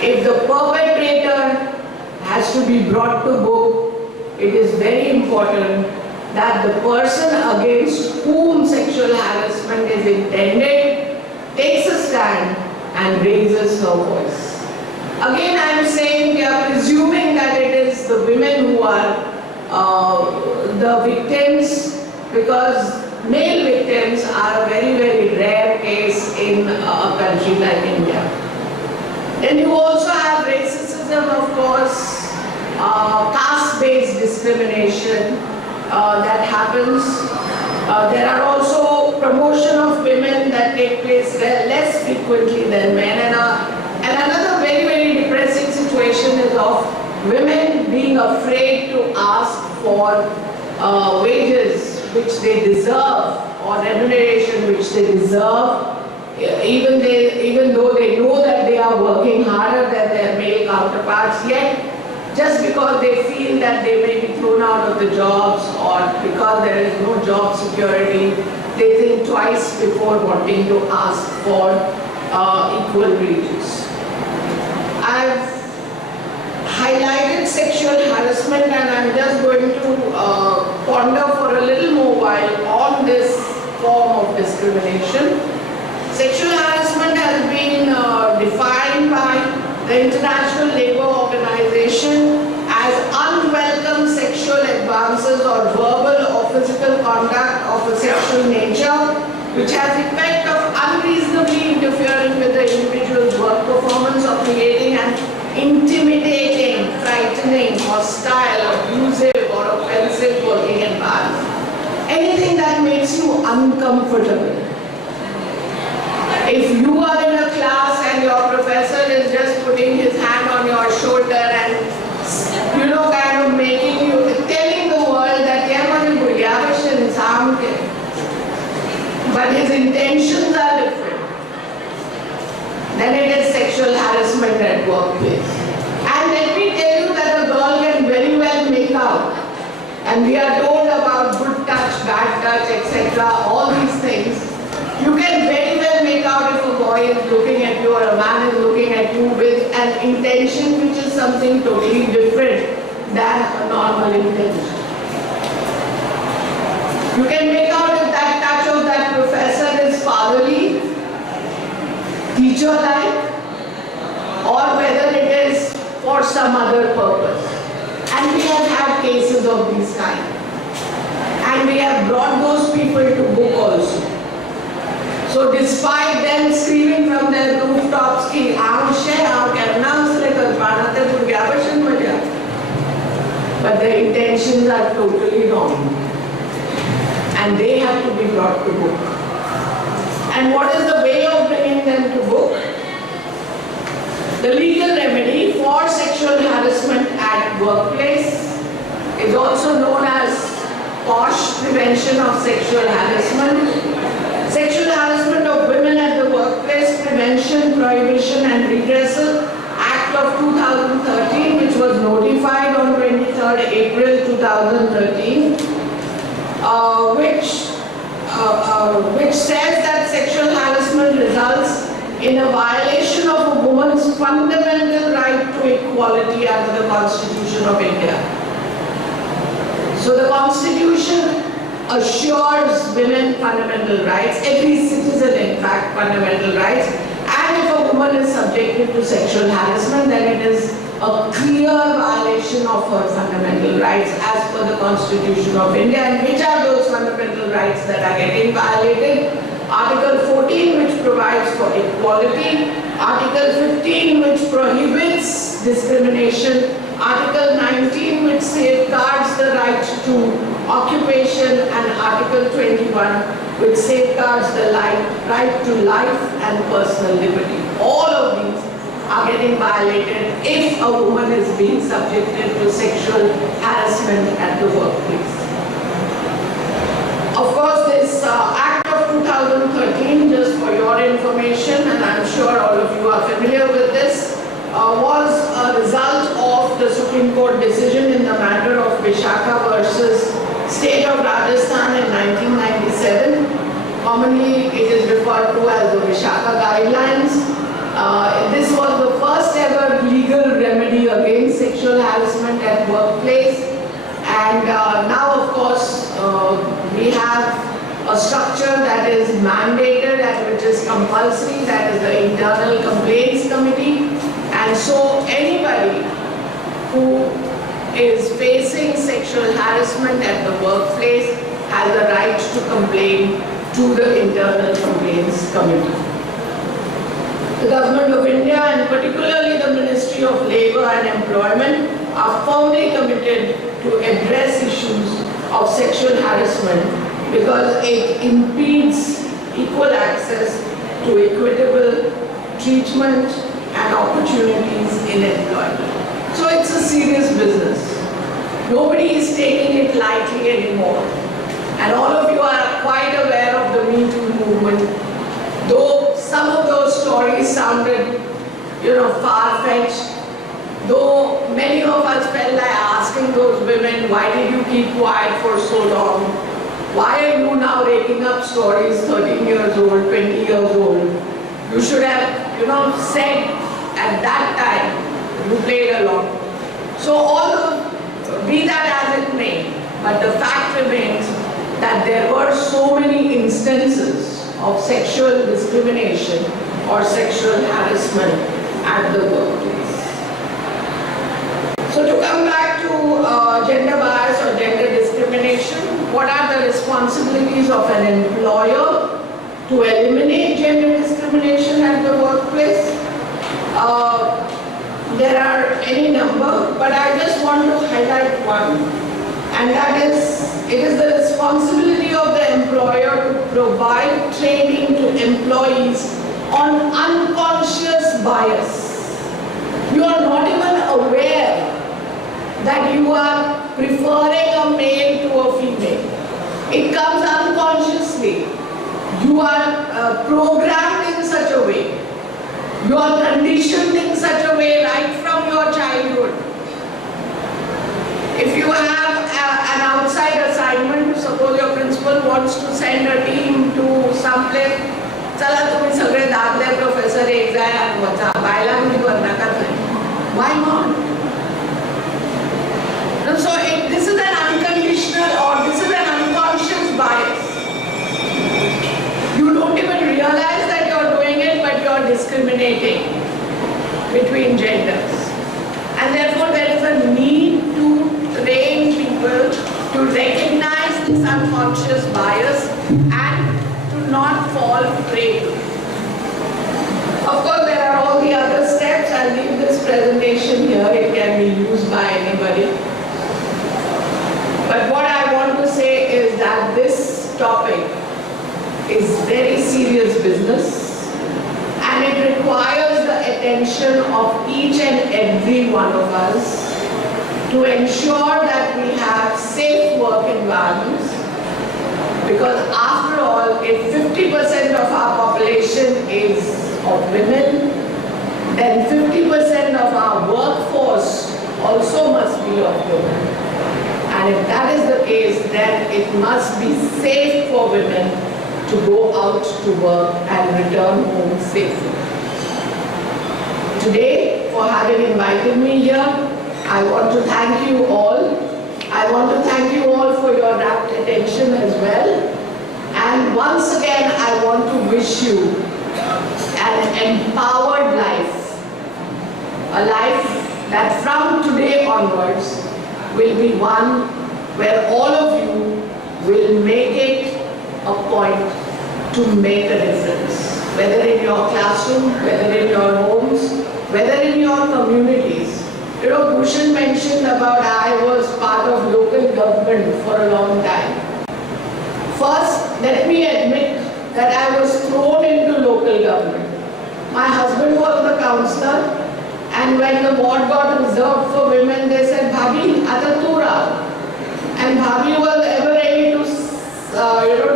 If the perpetrator has to be brought to book, it is very important that the person against whom sexual harassment is intended takes a stand and raises her voice. Again, I am saying we are presuming that it is the women who are the victims, because male victims are a very, very rare case in a country like India. Then you also have racism, of course, caste-based discrimination that happens. There are also promotion of women that take place less frequently than men. And another very, very depressing situation is of women being afraid to ask for wages which they deserve or remuneration which they deserve, even though they know that they are working harder than their male counterparts, yet just because they feel that they may be thrown out of the jobs or because there is no job security, they think twice before wanting to ask for equal wages. I've highlighted sexual harassment, and I'm just going to ponder for a little more while on this form of discrimination. Sexual harassment has been defined by the International Labour Organization as unwelcome sexual advances or verbal or physical conduct of a sexual nature which has the effect of unreasonably interfering with the individual's work performance or creating an intimidating, frightening, hostile, abusive or offensive working environment. Anything that makes you uncomfortable. If you are in a class and your professor is just putting his hand on your shoulder and, you know, kind of making you, telling the world that but his intentions are different, then it is sexual harassment at workplace. And let me tell you that a girl can very well make out, and we are told about good touch, bad touch, etc., all these things. You can very well make out if a boy is looking at you or a man is looking at you with an intention which is something totally different than a normal intention. You can make out if that touch of that professor is fatherly, teacher-like, or whether it is for some other purpose. And we have had cases of these kind. And we have brought those people to book also. So despite them screaming from their rooftops, ki but the intentions are totally wrong. and they have to be brought to book. And what is the way of bringing them to book? The legal remedy for sexual harassment at workplace is also known as POSH, Prevention of Sexual Harassment. Sexual harassment of women at the workplace, Prevention, Prohibition and Redressal Act of 2013, which was notified on 23rd April 2013, which says that sexual harassment results in a violation of a woman's fundamental right to equality under the Constitution of India. So the Constitution assures women fundamental rights, every citizen in fact fundamental rights, and if a woman is subjected to sexual harassment, then it is a clear violation of her fundamental rights as per the Constitution of India. And which are those fundamental rights that are getting violated? Article 14, which provides for equality, Article 15, which prohibits discrimination, Article 19, which safeguards the right to occupation, and Article 21, which safeguards the right to life and personal liberty. All of these are getting violated if a woman is being subjected to sexual harassment at the workplace. Of course, this Act of 2013, just for your information, and I'm sure all of you are familiar with this, was a result of the Supreme Court decision in the matter of Vishaka versus State of Rajasthan in 1997. Commonly, it is referred to as the Vishaka Guidelines. This was the first ever legal remedy against sexual harassment at workplace. And now, of course, we have a structure that is mandated and which is compulsory, that is the Internal Complaints Committee. And so anybody who is facing sexual harassment at the workplace has the right to complain to the Internal Complaints Committee. The Government of India, and particularly the Ministry of Labour and Employment, are firmly committed to address issues of sexual harassment because it impedes equal access to equitable treatment and opportunities in employment. So it's a serious business. Nobody is taking it lightly anymore. And all of you are quite aware of the Me Too movement. Though some of those stories sounded, far-fetched, though many of us felt like asking those women, why did you keep quiet for so long? Why are you now raking up stories 13 years old, 20 years old? You should have, said at that time, you played along. So be that as it may, but the fact remains that there were so many instances of sexual discrimination or sexual harassment at the workplace. So to come back to gender bias or gender discrimination, what are the responsibilities of an employer to eliminate gender discrimination at the workplace? There are any number, but I just want to highlight one, and that is, it is the responsibility of the employer to provide training to employees on unconscious bias. You are not even aware that you are preferring a male to a female. It comes unconsciously. You are programmed in such a way. You are conditioned in such a way right from your childhood. If you have an outside assignment, suppose your principal wants to send a team to some place, चला तुम्ही सगळे दादले professor एक जाय आणि वचा बायलांनी नाकात नाही. Why not? So this is an unconditional or this is an unconscious bias. You don't even realize that you're doing it, but you're discriminating between genders. And therefore there is a need to train people to recognize this unconscious bias and to not fall prey to it. Of course, there are all the other steps. I'll leave this presentation here. It can be used by anybody. But what I want to say is that this topic is very serious business, and it requires the attention of each and every one of us to ensure that we have safe work environments. Because after all, if 50% of our population is of women, then 50% of our workforce also must be of women. And if that is the case, then it must be safe for women to go out to work and return home safely. Today, for having invited me here, I want to thank you all. I want to thank you all for your rapt attention as well. And once again, I want to wish you an empowered life. A life that from today onwards will be one where all of you will make it a point to make a difference. Whether in your classroom, whether in your homes, whether in your communities. You know, Bhushan mentioned about I was part of local government for a long time. First, let me admit that I was thrown into local government. My husband was the councillor, and when the ward got reserved for women, they said, Bhabhi, ata tu ra. And Bhabhi was ever ready to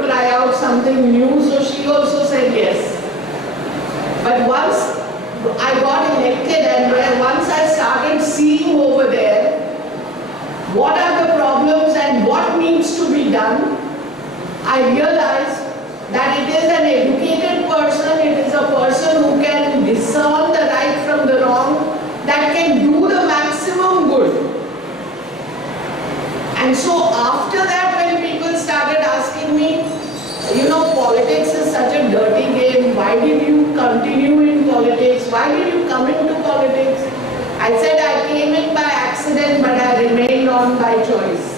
try out something new, so she also said yes. But once I got elected, and once I started seeing over there what are the problems and what needs to be done, I realized that it is an educated person, it is a person who can discern the right from the wrong, that can do the maximum good. And so after that, when people started asking me, you know, politics is such a dirty game, why did you continue in politics, why did you come into politics? I said I came in by accident, but I remained on by choice.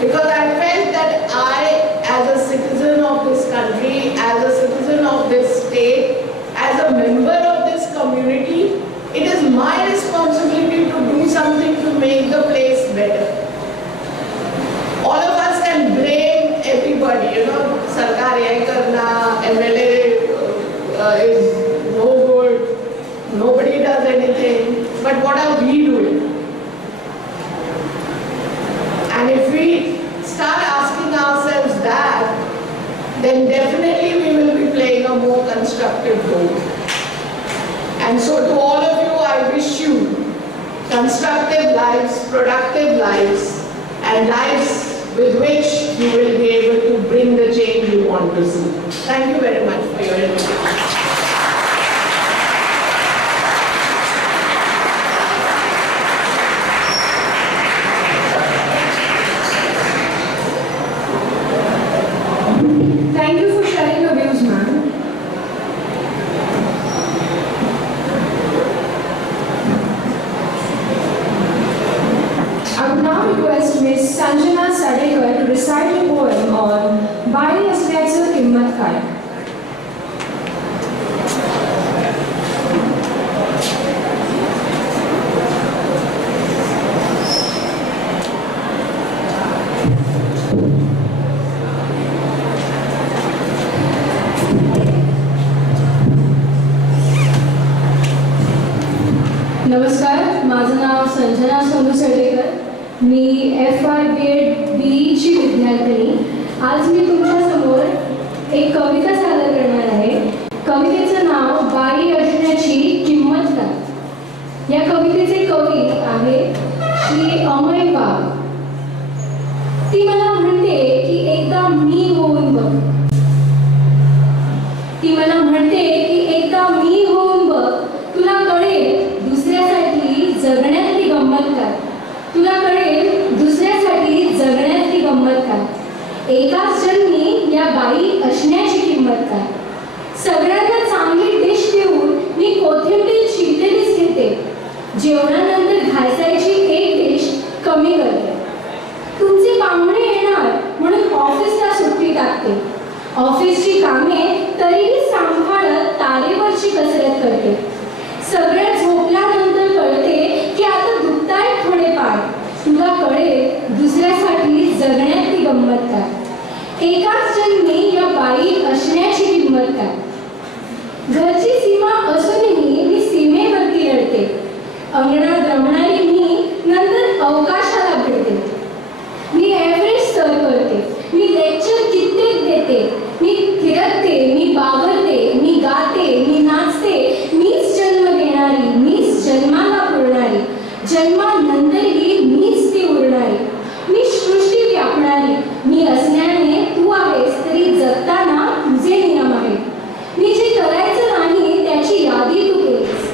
Because I felt that I, as a citizen of this country, as a citizen of this state, as a member of this community, it is my responsibility to do something to make the place better. All of us can blame everybody, you know, Sarkar yahi karna, MLA is no good, nobody does anything, but what are we doing? And if we start asking ourselves that, then definitely we will be playing a more constructive role. And so to all of you, I wish you constructive lives, productive lives, and lives with which you will be able to bring the change you want to see. Thank you very much for your invitation. Thank you for sharing your views, ma'am. I would now request Ms. Sanjana Sadekar to recite a poem on Bari Asल्याचं किंमत काय. नमस्कार, माझं नाव संजना सोनू सडेकर. मी FY BE ची विद्यार्थिनी. आज मी तुमच्यासमोर एक कविता सादर करणार आहे. कवितेचं नाव बाई असण्याची किंमत काय. या कवितेचे कवी आहे श्री अमय बाग. ती मला म्हणते की एकदा मी होऊन बघ. ती मला म्हणते की एकदा मी होऊन बघ, तुला कळेल दुसऱ्यासाठी जगण्यातली गंमत काय. तुला कळेल दुसऱ्यासाठी जगण्यातली गंमत काय. एकाच जन्मी या बाई असण्याची किंमत काय. सगळ्यांना चांगली डिश देऊन मी कोथिंबीर चिरलेलीच घेते. जेवणानंतर घासायची एक डिश कमी करते. तुमचे पाहुणे येणार म्हणून ऑफिसला सुट्टी टाकते. ऑफिसची कामे तरीही सांभाळत तारेवरची कसरत करते. सगळ्या झोपल्यानंतर कळते की आता दुखतायत थोडे पाय. तुला कळेल दुसऱ्यासाठी जगण्यातली गंमत काय. एकाच जन्मी या बाई असण्याची किंमत काय? घरची सीमा असूनही मी सीमेवरती लढते. अंगणात रमणारी मी नंतर अवकाशाला भिडते. मी एव्हरेस्ट सर करते, मी लेक्चर कित्येक देते, मी थिरकते, मी बागरते, मी गाते, मी नाचते. मीच जन्म देणारी, मीच जन्माला पुरणारी, जन्मानंतरही मीच ती उरणारी. मी सृष्टी व्यापणारी, मी असण्याने तू आहेस, तरी जगताना तुझे नियम आहेत. मी जे करायचं नाही त्याची यादी तू केलीस.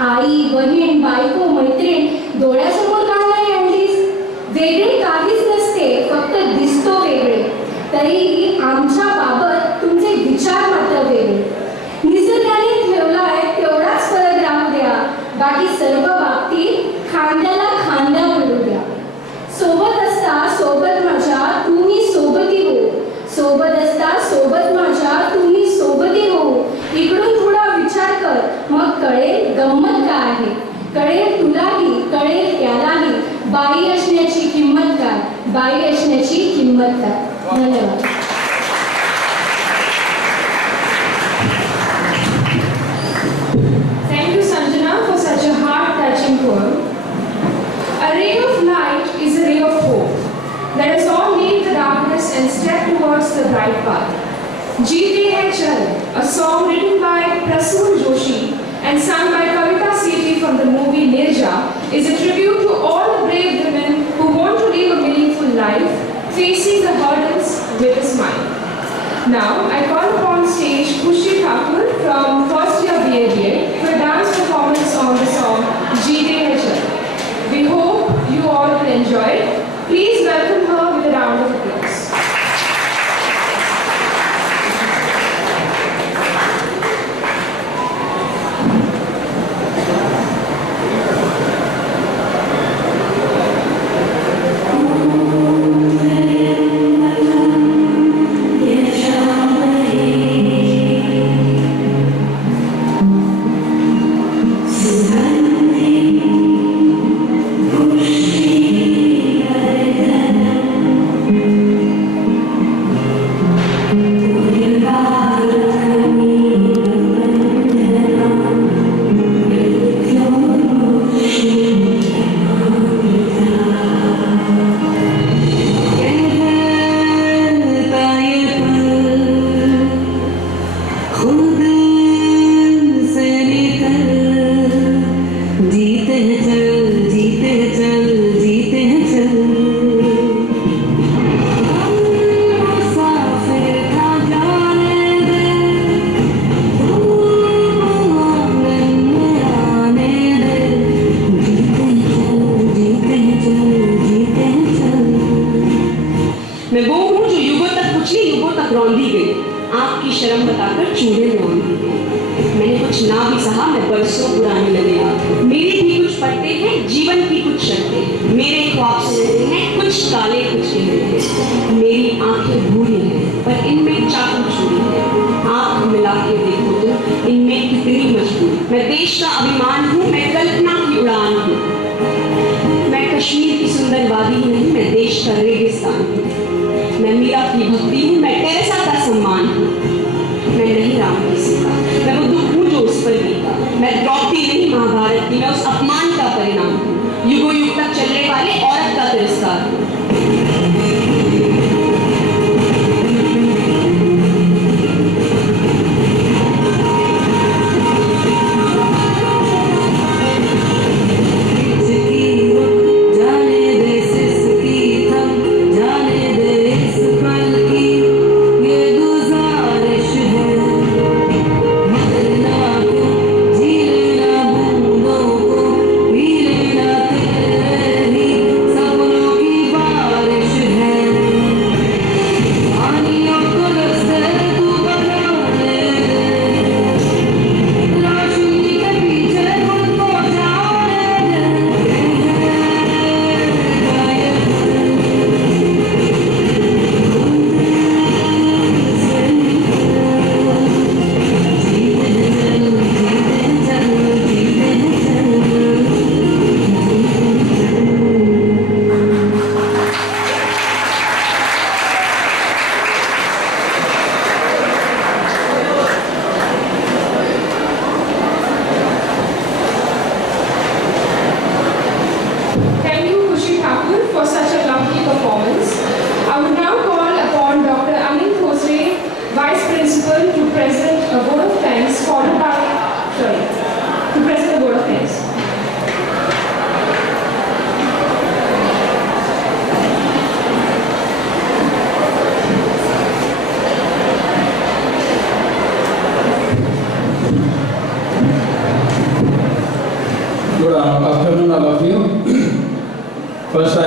आई, बहीण, बायको, मैत्रीण डोळ्यासमोर का नाही आणलीस? वेगळे काहीच नसते, फक्त दिसतो वेगळे. तरीही आमच्या बाबत तुमचे विचार मात्र वेगळे. निसर्गाने ठेवलाय तेवढाच फरक राहू द्या, बाकी सर्व बाबतीत खांद्याला खांदा मिळू द्या. सोबत असता सोबत माझ्या तुम्ही सोबती हो, सोबत असता सोबत माझ्या तुम्ही सोबती हो. इकडून थोडा विचार कर, मग कळेल गंमत काय आहे. कळेल तुलाही, कळेल त्यालाही, बाई असण्याची किंमत काय, बाई असण्याची किंमत काय. धन्यवाद. Thank you, Sanjana, for such a heart-touching poem. A ray of light is a ray of hope. Let us all leave the darkness and step towards the bright path. Jeete Hai Chal, a song written by Prasoon Joshi and sung by Kavita Sethi from the movie Nirja, is a tribute to all the brave women who want to live a meaningful life, facing the hurdles with a smile. Now, I call upon stage Khushi Thakur from first year BA for a dance performance on the song Jeete Hai Chal. We hope you all will enjoy it. Please welcome her with a round of applause.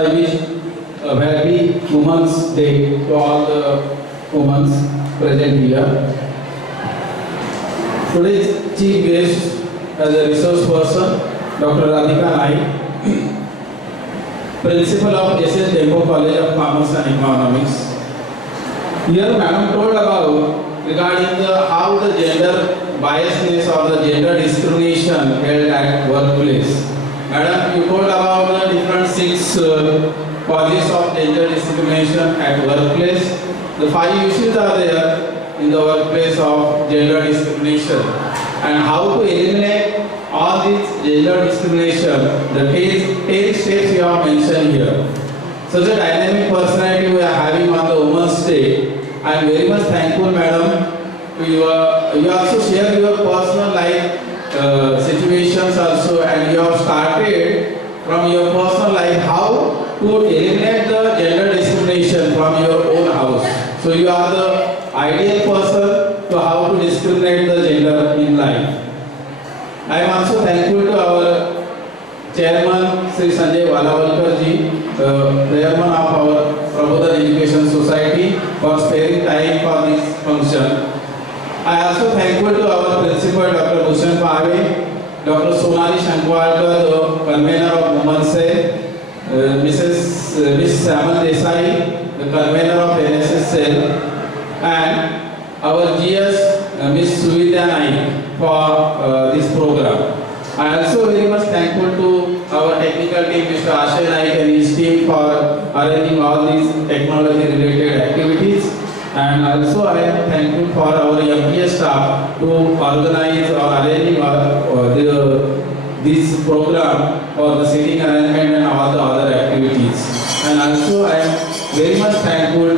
I wish a happy Women's Day to all the women present here. Today's chief guest as a resource person, Dr. Radhika Naik, Principal of SS Tempo College of Commerce and Economics. Here, Madam told about regarding how the gender biasness or the gender discrimination held at workplace. Madam, you told about the different 6 causes of gender discrimination at workplace. The 5 issues are there in the workplace of gender discrimination, and how to eliminate all this gender discrimination. The 10 steps you have mentioned here. Such a dynamic personality we are having on the Women's Day. I am very much thankful, madam. You also share your personal life situations also, and you have started from your personal life how to eliminate the gender discrimination from your own house. So you are the ideal person to how to discriminate the gender in life. I am also thankful to our Chairman Sri Sanjay Walawalkar ji, Chairman of our Prabodhan Education Society, for sparing time for this function. I also thankful to our Principal Dr. Bhushan Pave, Dr. Sonali Shankwalkar, the convener of Women's Cell, Miss Samal Desai, the convener of NSS Cell, and our GS Miss Suvidya Naik for this program. I am also very much thankful to our technical team, Mr. Ashay Naik and his team, for arranging all these technology related activities. And also I am thankful for our MPS staff to organize or arranging this program for the seating arrangement and all the other activities. And also I am very much thankful